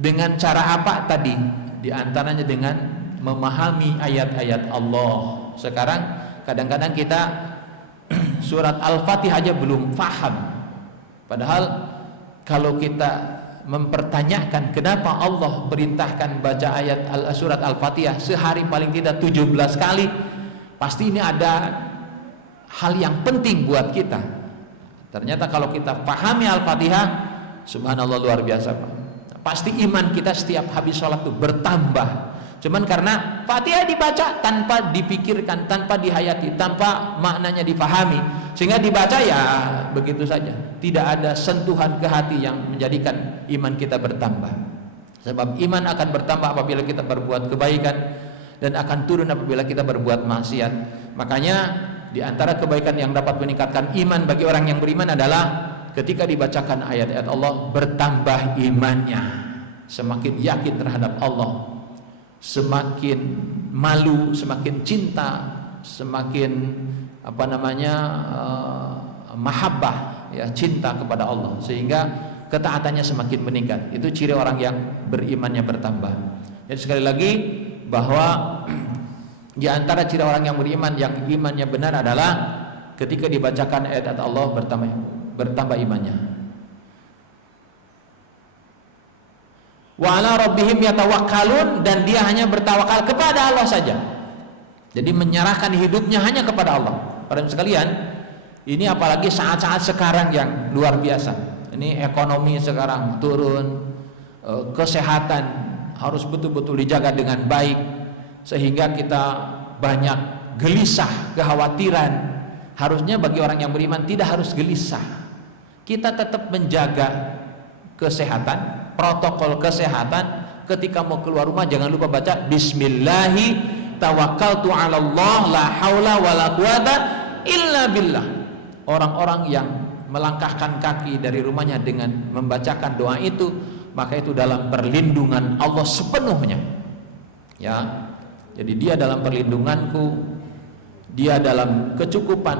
Dengan cara apa tadi? Di antaranya dengan memahami ayat-ayat Allah. Sekarang kadang-kadang kita surat Al-Fatihah aja belum paham. Padahal kalau kita mempertanyakan kenapa Allah perintahkan baca ayat surat Al-Fatihah sehari paling tidak 17 kali, pasti ini ada hal yang penting buat kita. Ternyata kalau kita pahami Al-Fatihah, subhanallah luar biasa Pak. Pasti iman kita setiap habis sholat itu bertambah. Cuman karena Fatihah dibaca tanpa dipikirkan, tanpa dihayati, tanpa maknanya dipahami, sehingga dibaca ya begitu saja. Tidak ada sentuhan ke hati yang menjadikan iman kita bertambah. Sebab iman akan bertambah apabila kita berbuat kebaikan, dan akan turun apabila kita berbuat maksiat. Makanya di antara kebaikan yang dapat meningkatkan iman bagi orang yang beriman adalah ketika dibacakan ayat-ayat Allah, bertambah imannya, semakin yakin terhadap Allah, semakin malu, semakin cinta, semakin mahabbah, ya, cinta kepada Allah, sehingga ketaatannya semakin meningkat. Itu ciri orang yang berimannya bertambah. Jadi sekali lagi, bahwa di antara ciri orang yang beriman yang imannya benar adalah ketika dibacakan ayat Allah bertambah imannya. Wa ala rabbihim yatawakkalun, dan dia hanya bertawakal kepada Allah saja. Jadi menyerahkan hidupnya hanya kepada Allah. Para sekalian, ini apalagi saat-saat sekarang yang luar biasa. Ini ekonomi sekarang turun, kesehatan harus betul-betul dijaga dengan baik, sehingga kita banyak gelisah, kekhawatiran. Harusnya bagi orang yang beriman tidak harus gelisah. Kita tetap menjaga kesehatan, protokol kesehatan. Ketika mau keluar rumah jangan lupa baca Bismillahi tawakkaltu 'ala Allah la haula wala quwata illa billah. Orang-orang yang melangkahkan kaki dari rumahnya dengan membacakan doa itu, maka itu dalam perlindungan Allah sepenuhnya. Ya, jadi dia dalam perlindunganku, dia dalam kecukupan,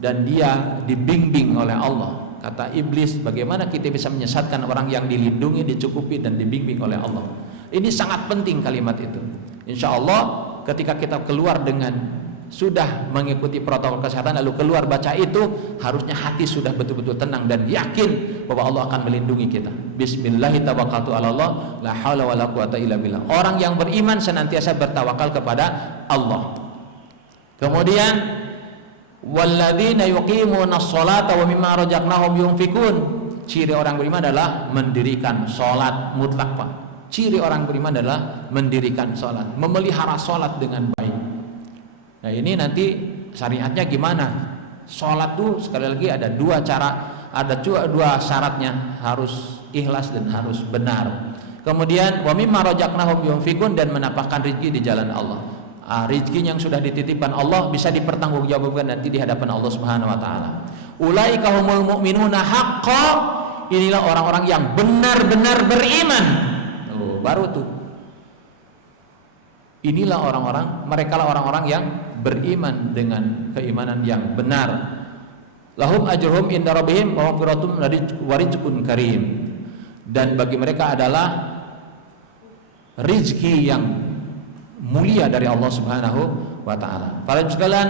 dan dia dibimbing oleh Allah. Kata iblis, bagaimana kita bisa menyesatkan orang yang dilindungi, dicukupi, dan dibimbing oleh Allah? Ini sangat penting kalimat itu. Insya Allah ketika kita keluar dengan sudah mengikuti protokol kesehatan, lalu keluar baca itu, harusnya hati sudah betul-betul tenang dan yakin bahwa Allah akan melindungi kita. Bismillahirrahmanirrahim, Allah la haula wala quwata illa billah. Orang yang beriman senantiasa bertawakal kepada Allah. Kemudian walladzina yuqimuna sholata wa mimma razaqnahum yunfikun. Ciri orang beriman adalah mendirikan sholat mutlak, Pak. Ciri orang beriman adalah mendirikan sholat, memelihara sholat dengan baik. Nah, ini nanti syariatnya gimana? Sholat tuh sekali lagi ada dua cara, ada dua syaratnya, harus ikhlas dan harus benar. Kemudian wa mimma razaqnahum yunfikun, dan menapakkan rezeki di jalan Allah. Rezeki yang sudah dititipkan Allah bisa dipertanggungjawabkan nanti di hadapan Allah Subhanahu wa taala. Ulaika humul mu'minuna haqqan. Inilah orang-orang yang benar-benar beriman. Baru tuh. Inilah orang-orang, merekalah orang-orang yang beriman dengan keimanan yang benar. Lahum ajruhum inda rabbihim wa maghfiratun wa rizqun karim. Dan bagi mereka adalah rezeki yang mulia dari Allah Subhanahu wa taala. Para sekalian,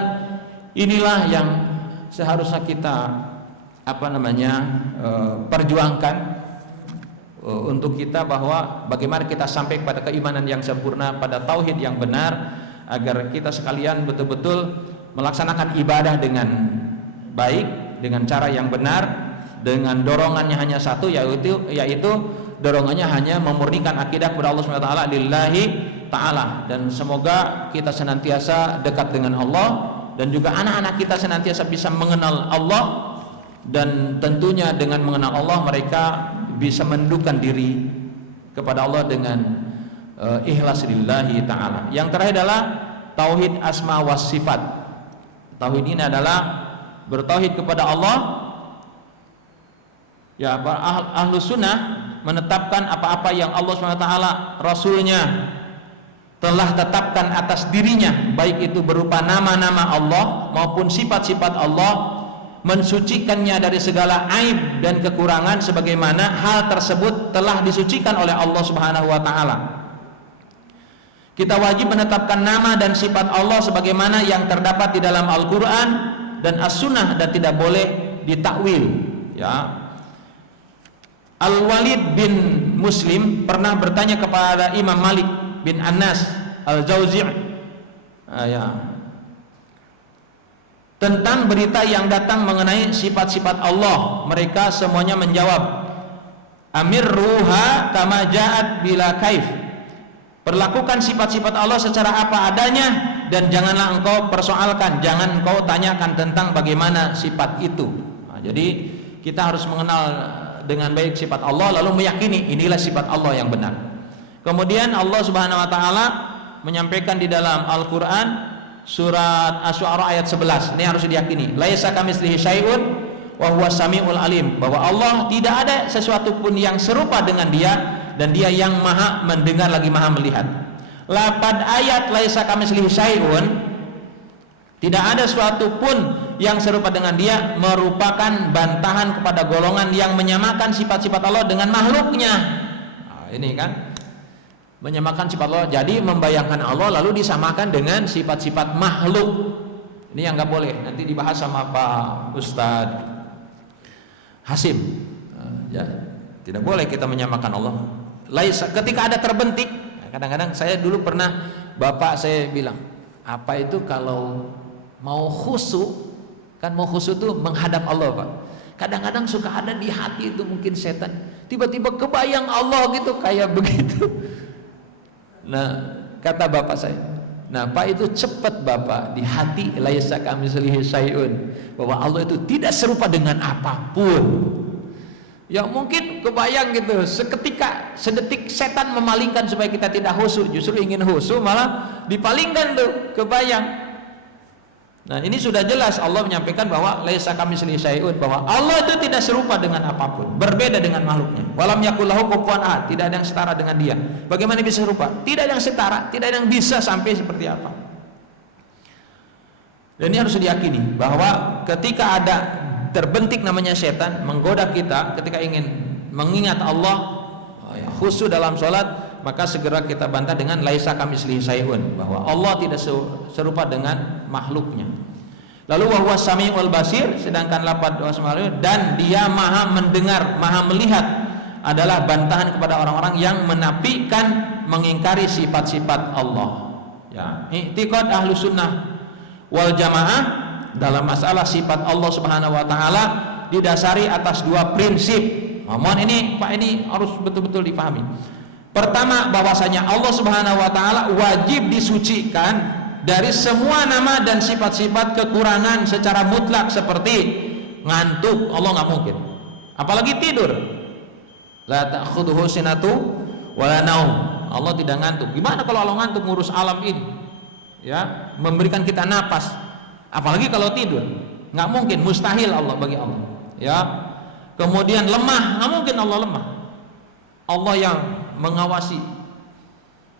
inilah yang seharusnya kita perjuangkan untuk kita, bahwa bagaimana kita sampai pada keimanan yang sempurna, pada tauhid yang benar, agar kita sekalian betul-betul melaksanakan ibadah dengan baik, dengan cara yang benar, dengan dorongannya hanya satu, yaitu dorongannya hanya memurnikan akidah kepada Allah SWT lillahi ta'ala. Dan semoga kita senantiasa dekat dengan Allah, dan juga anak-anak kita senantiasa bisa mengenal Allah, dan tentunya dengan mengenal Allah mereka bisa menundukkan diri kepada Allah dengan ikhlas lillahi ta'ala. Yang terakhir adalah tauhid asma was sifat. Tauhid ini adalah bertauhid kepada Allah. Ya, ahlu sunnah menetapkan apa-apa yang Allah SWT Rasulnya telah tetapkan atas dirinya, baik itu berupa nama-nama Allah maupun sifat-sifat Allah, mensucikannya dari segala aib dan kekurangan, sebagaimana hal tersebut telah disucikan oleh Allah Subhanahu wa taala. Kita wajib menetapkan nama dan sifat Allah sebagaimana yang terdapat di dalam Al-Qur'an dan As-Sunnah, dan tidak boleh ditakwil. Ya. Al-Walid bin Muslim pernah bertanya kepada Imam Malik bin Anas Al-Jauzi', tentang berita yang datang mengenai sifat-sifat Allah. Mereka semuanya menjawab, amirruha kama ja'at bila kaif. Perlakukan sifat-sifat Allah secara apa adanya, dan janganlah engkau persoalkan, jangan engkau tanyakan tentang bagaimana sifat itu. Nah, jadi kita harus mengenal dengan baik sifat Allah, lalu meyakini inilah sifat Allah yang benar. Kemudian Allah Subhanahu wa taala menyampaikan di dalam Al-Qur'an surat Asy-Syu'ara ayat 11. Ini harus diyakini. Laisa kamitslihi syai'un wa huwas samiul alim, bahwa Allah tidak ada sesuatu pun yang serupa dengan Dia, dan Dia yang Maha mendengar lagi Maha melihat. Lapad ayat laisa kamitslihi syai'un, tidak ada sesuatu pun yang serupa dengan Dia, merupakan bantahan kepada golongan yang menyamakan sifat-sifat Allah dengan makhluknya. Nah, ini kan menyamakan sifat Allah, jadi membayangkan Allah lalu disamakan dengan sifat-sifat makhluk. Ini yang nggak boleh, nanti dibahas sama Pak Ustadz Hasim. Ya, tidak boleh kita menyamakan Allah. Ketika ada terbentik, kadang-kadang saya dulu pernah, bapak saya bilang, apa itu kalau mau khusyuk, kan mau khusyuk tuh menghadap Allah Pak. Kadang-kadang suka ada di hati itu mungkin setan, tiba-tiba kebayang Allah gitu kayak begitu. Nah, kata bapak saya, nah Pak, itu cepat Bapak di hati laisa kamitslihi syai'un, bahwa Allah itu tidak serupa dengan apapun. Ya mungkin kebayang gitu, seketika, sedetik setan memalingkan supaya kita tidak khusyuk, justru ingin khusyuk malah dipalingkan tuh, kebayang. Nah, ini sudah jelas Allah menyampaikan bahwa laisa kamitslihi syai'un, bahwa Allah itu tidak serupa dengan apapun, berbeda dengan makhluknya. Walam yakul lahu kufuwan ahad, tidak ada yang setara dengan Dia. Bagaimana bisa serupa? Tidak ada yang setara, tidak ada yang bisa sampai seperti apa. Dan ini harus diyakini bahwa ketika ada terbentik namanya setan menggoda kita ketika ingin mengingat Allah, khusyuk dalam sholat, maka segera kita bantah dengan laisa kamitslihi syai'un, bahwa Allah tidak serupa dengan makhluknya. Lalu wa huwas samiul basir, sedangkan lafaz dan Dia Maha mendengar, Maha melihat adalah bantahan kepada orang-orang yang menafikan, mengingkari sifat-sifat Allah. Ya, i'tiqad Ahlus Sunnah wal Jamaah dalam masalah sifat Allah Subhanahu wa taala didasari atas dua prinsip. Mohon ini Pak, ini harus betul-betul dipahami. Pertama, bahwasanya Allah Subhanahu wa taala wajib disucikan dari semua nama dan sifat-sifat kekurangan secara mutlak, seperti ngantuk, Allah nggak mungkin. Apalagi tidur. La ta'khudhuhu sinatu wala naum. Allah tidak ngantuk. Gimana kalau Allah ngantuk ngurus alam ini? Ya, memberikan kita napas. Apalagi kalau tidur. Nggak mungkin, mustahil Allah bagi Allah. Ya. Kemudian lemah, nggak mungkin Allah lemah. Allah yang mengawasi,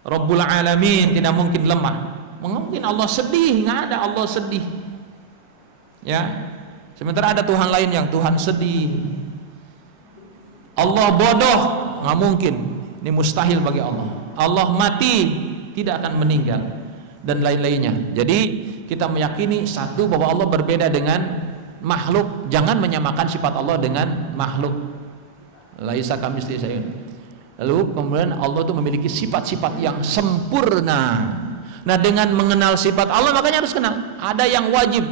Rabbul Alamin, tidak mungkin lemah. Mungkin Allah sedih, nggak ada Allah sedih. Ya, sementara ada Tuhan lain yang Tuhan sedih. Allah bodoh, nggak mungkin. Ini mustahil bagi Allah. Allah mati, tidak akan meninggal, dan lain-lainnya. Jadi kita meyakini satu, bahwa Allah berbeda dengan makhluk. Jangan menyamakan sifat Allah dengan makhluk. Laisa kamitslihi syai'un. Lalu kemudian Allah itu memiliki sifat-sifat yang sempurna. Nah, dengan mengenal sifat Allah, makanya harus kenal. Ada yang wajib,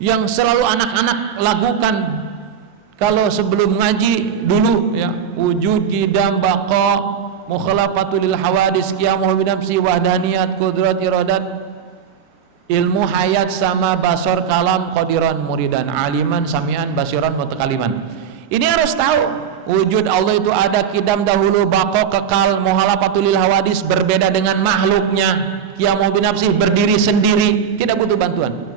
yang selalu anak-anak lakukan kalau sebelum ngaji dulu, ya, wujud, qidam, baqa, mukhalafatul lil hawadis, qiyamuhu bi nafsi, wahdaniyat, qudrat, iradat, ilmu, hayat, sama, basar, kalam, qadiran, muridan, aliman, samian, basiran, mutakaliman. Ini harus tahu. Wujud Allah itu ada, qidam dahulu, baqa kekal, mukhalafatul lil hawadis berbeda dengan makhluknya, qiyamuhu bi nafsi berdiri sendiri, tidak butuh bantuan.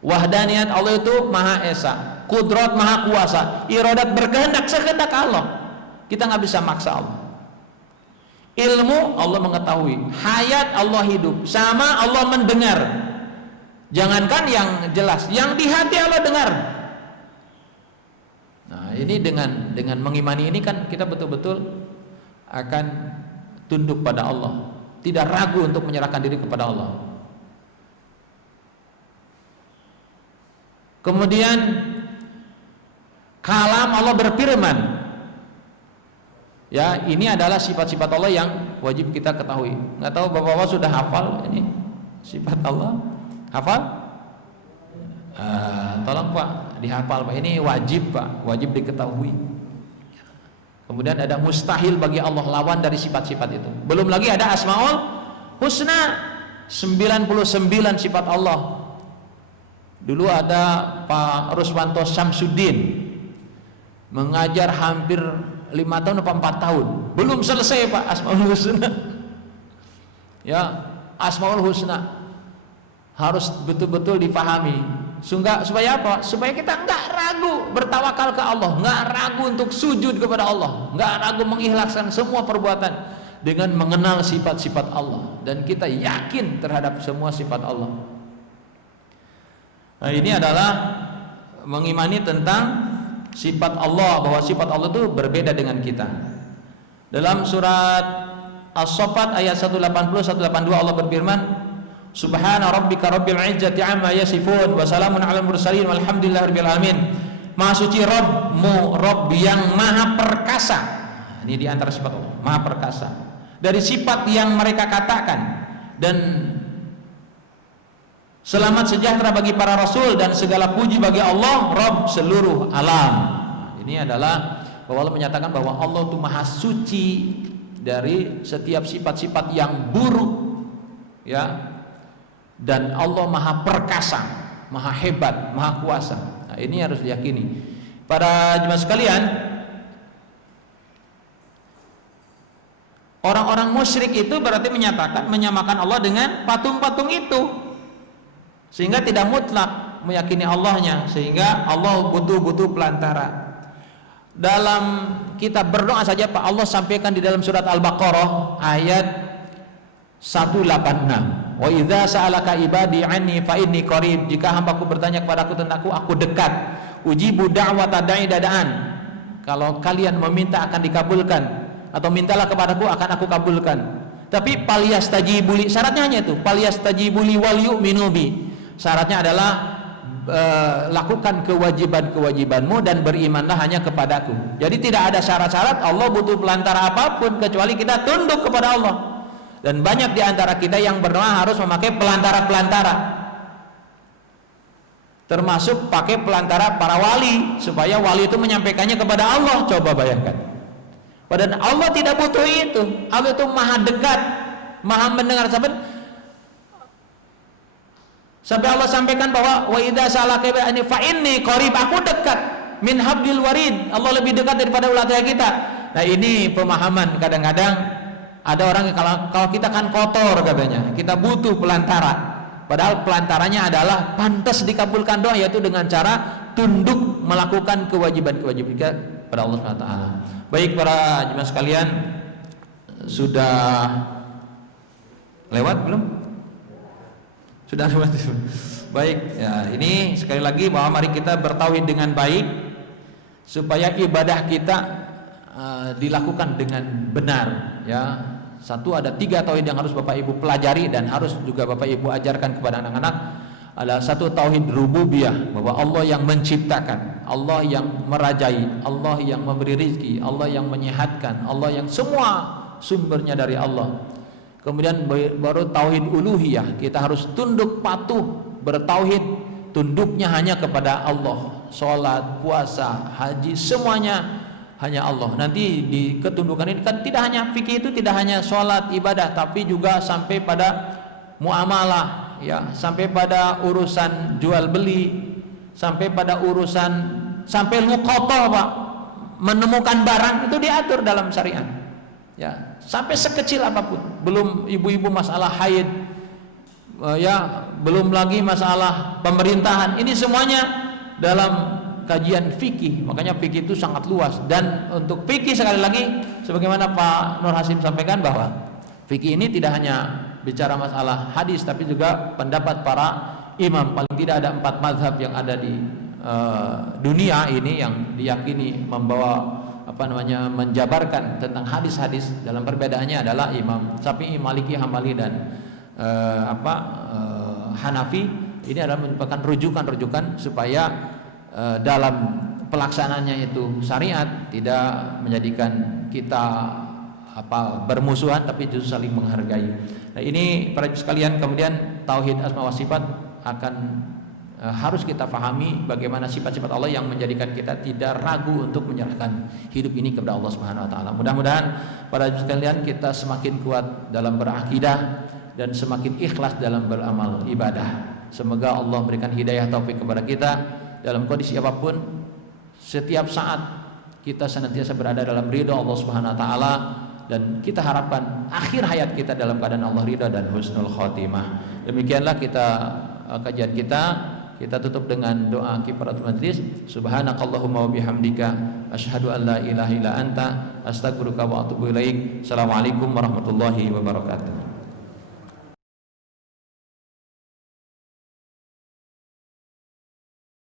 Wahdaniyat, Allah itu Maha Esa. Qudrat, Maha Kuasa. Iradat, berkehendak sekehendak Allah. Kita nggak bisa maksa Allah. Ilmu, Allah mengetahui. Hayat, Allah hidup. Sama, Allah mendengar. Jangankan yang jelas, yang di hati Allah dengar. Nah, ini dengan mengimani ini kan kita betul-betul akan tunduk pada Allah, tidak ragu untuk menyerahkan diri kepada Allah. Kemudian kalam, Allah berfirman. Ya, ini adalah sifat-sifat Allah yang wajib kita ketahui. Nggak tahu Bapak-bapak sudah hafal ini sifat Allah? Hafal? Tolong Pak dihafal Pak, ini wajib Pak, wajib diketahui. Kemudian ada mustahil bagi Allah, lawan dari sifat-sifat itu. Belum lagi ada Asmaul Husna, 99 sifat Allah. Dulu ada Pak Ruswanto Samsudin mengajar hampir 5 tahun atau 4 tahun, belum selesai Pak Asmaul Husna. Ya, Asmaul Husna harus betul-betul dipahami. Supaya apa? Supaya kita nggak ragu bertawakal ke Allah, nggak ragu untuk sujud kepada Allah, nggak ragu mengikhlaskan semua perbuatan dengan mengenal sifat-sifat Allah, dan kita yakin terhadap semua sifat Allah. Nah, ini adalah mengimani tentang sifat Allah, bahwa sifat Allah itu berbeda dengan kita. Dalam surat As-Saffat ayat 180-182 Allah berfirman, Subhana rabbika rabbil izzati amma yasifun wa salamun alal mursalin walhamdulillahi rabbil alamin. Maha suci Rabbmu, Rabb yang maha perkasa. Ini di antara sifat Allah, maha perkasa dari sifat yang mereka katakan, dan selamat sejahtera bagi para rasul, dan segala puji bagi Allah Rabb seluruh alam. Ini adalah bahwa Allah menyatakan bahwa Allah itu maha suci dari setiap sifat-sifat yang buruk, ya. Dan Allah maha perkasa, maha hebat, maha kuasa. Nah, ini harus diyakini. Para jemaah sekalian, orang-orang musyrik itu berarti menyamakan Allah dengan patung-patung itu, sehingga tidak mutlak meyakini Allahnya, sehingga Allah butuh pelantara. Dalam kita berdoa saja Pak, Allah sampaikan di dalam surat Al-Baqarah ayat 186. Wa idza sa'alaka ibadi anni fa inni qarib. Jika hambaku bertanya kepadaku tentang aku dekat. Ujibu da'wata da'i dadaan. Kalau kalian meminta akan dikabulkan, atau mintalah kepadaku akan aku kabulkan. Tapi falyastajibuli, syaratnya hanya itu, falyastajibuli wal yu'minu bi. Syaratnya adalah lakukan kewajiban-kewajibanmu dan berimanlah hanya kepadaku. Jadi tidak ada syarat-syarat Allah butuh pelantara apapun kecuali kita tunduk kepada Allah. Dan banyak di antara kita yang berdoa harus memakai pelantara-pelantara, termasuk pakai pelantara para wali, supaya wali itu menyampaikannya kepada Allah. Coba bayangkan, padahal Allah tidak butuh itu. Allah itu maha dekat, maha mendengar. Sampai Allah sampaikan bahwa wa idza salaka ibadi fa inni qarib, aku dekat min hablil warid, Allah lebih dekat daripada ulat telaga kita. Nah, ini pemahaman. Kadang-kadang ada orang yang kalau kita kan kotor katanya, kita butuh pelantara, padahal pelantaranya adalah pantas dikabulkan doa, yaitu dengan cara tunduk melakukan kewajiban-kewajiban kita pada Allah SWT. Baik para jemaah sekalian, sudah lewat belum? Sudah lewat. Baik, ya, ini sekali lagi bahwa mari kita bertauhid dengan baik supaya ibadah kita dilakukan dengan benar, ya. Satu, ada 3 tauhid yang harus Bapak Ibu pelajari dan harus juga Bapak Ibu ajarkan kepada anak-anak. Ada satu tauhid rububiyah, bahwa Allah yang menciptakan, Allah yang merajai, Allah yang memberi rezeki, Allah yang menyehatkan, Allah yang semua sumbernya dari Allah. Kemudian baru tauhid uluhiyah, kita harus tunduk patuh bertauhid, tunduknya hanya kepada Allah. Salat, puasa, haji, semuanya hanya Allah. Nanti di ketundukan ini kan tidak hanya fikih, itu tidak hanya sholat ibadah, tapi juga sampai pada muamalah, ya, sampai pada urusan jual beli, sampai pada urusan sampai luqatah Pak, menemukan barang itu diatur dalam syariat, ya, sampai sekecil apapun. Belum ibu-ibu masalah haid, ya, belum lagi masalah pemerintahan, ini semuanya dalam kajian fikih. Makanya fikih itu sangat luas, dan untuk fikih sekali lagi sebagaimana Pak Nur Hasim sampaikan bahwa fikih ini tidak hanya bicara masalah hadis, tapi juga pendapat para imam. Paling tidak ada 4 mazhab yang ada di dunia ini yang diyakini membawa menjabarkan tentang hadis-hadis. Dalam perbedaannya adalah Imam Syafi'i, Maliki, Hambali, dan Hanafi. Ini adalah merupakan rujukan-rujukan supaya dalam pelaksananya itu syariat tidak menjadikan kita bermusuhan, tapi justru saling menghargai. Nah, ini para sekalian, kemudian tauhid asma wa sifat akan harus kita pahami bagaimana sifat-sifat Allah yang menjadikan kita tidak ragu untuk menyerahkan hidup ini kepada Allah Subhanahu wa taala. Mudah-mudahan para sekalian kita semakin kuat dalam berakidah dan semakin ikhlas dalam beramal ibadah. Semoga Allah berikan hidayah taufik kepada kita dalam kondisi apapun, setiap saat kita senantiasa berada dalam ridha Allah Subhanahu wa taala, dan kita harapkan akhir hayat kita dalam keadaan Allah ridha dan husnul khotimah. Demikianlah kajian kita tutup dengan doa kifaratul majlis. Subhanakallahumma wa bihamdika asyhadu an la ilaha illa anta astaghfiruka wa atubu ilaik. Assalamualaikum warahmatullahi wabarakatuh.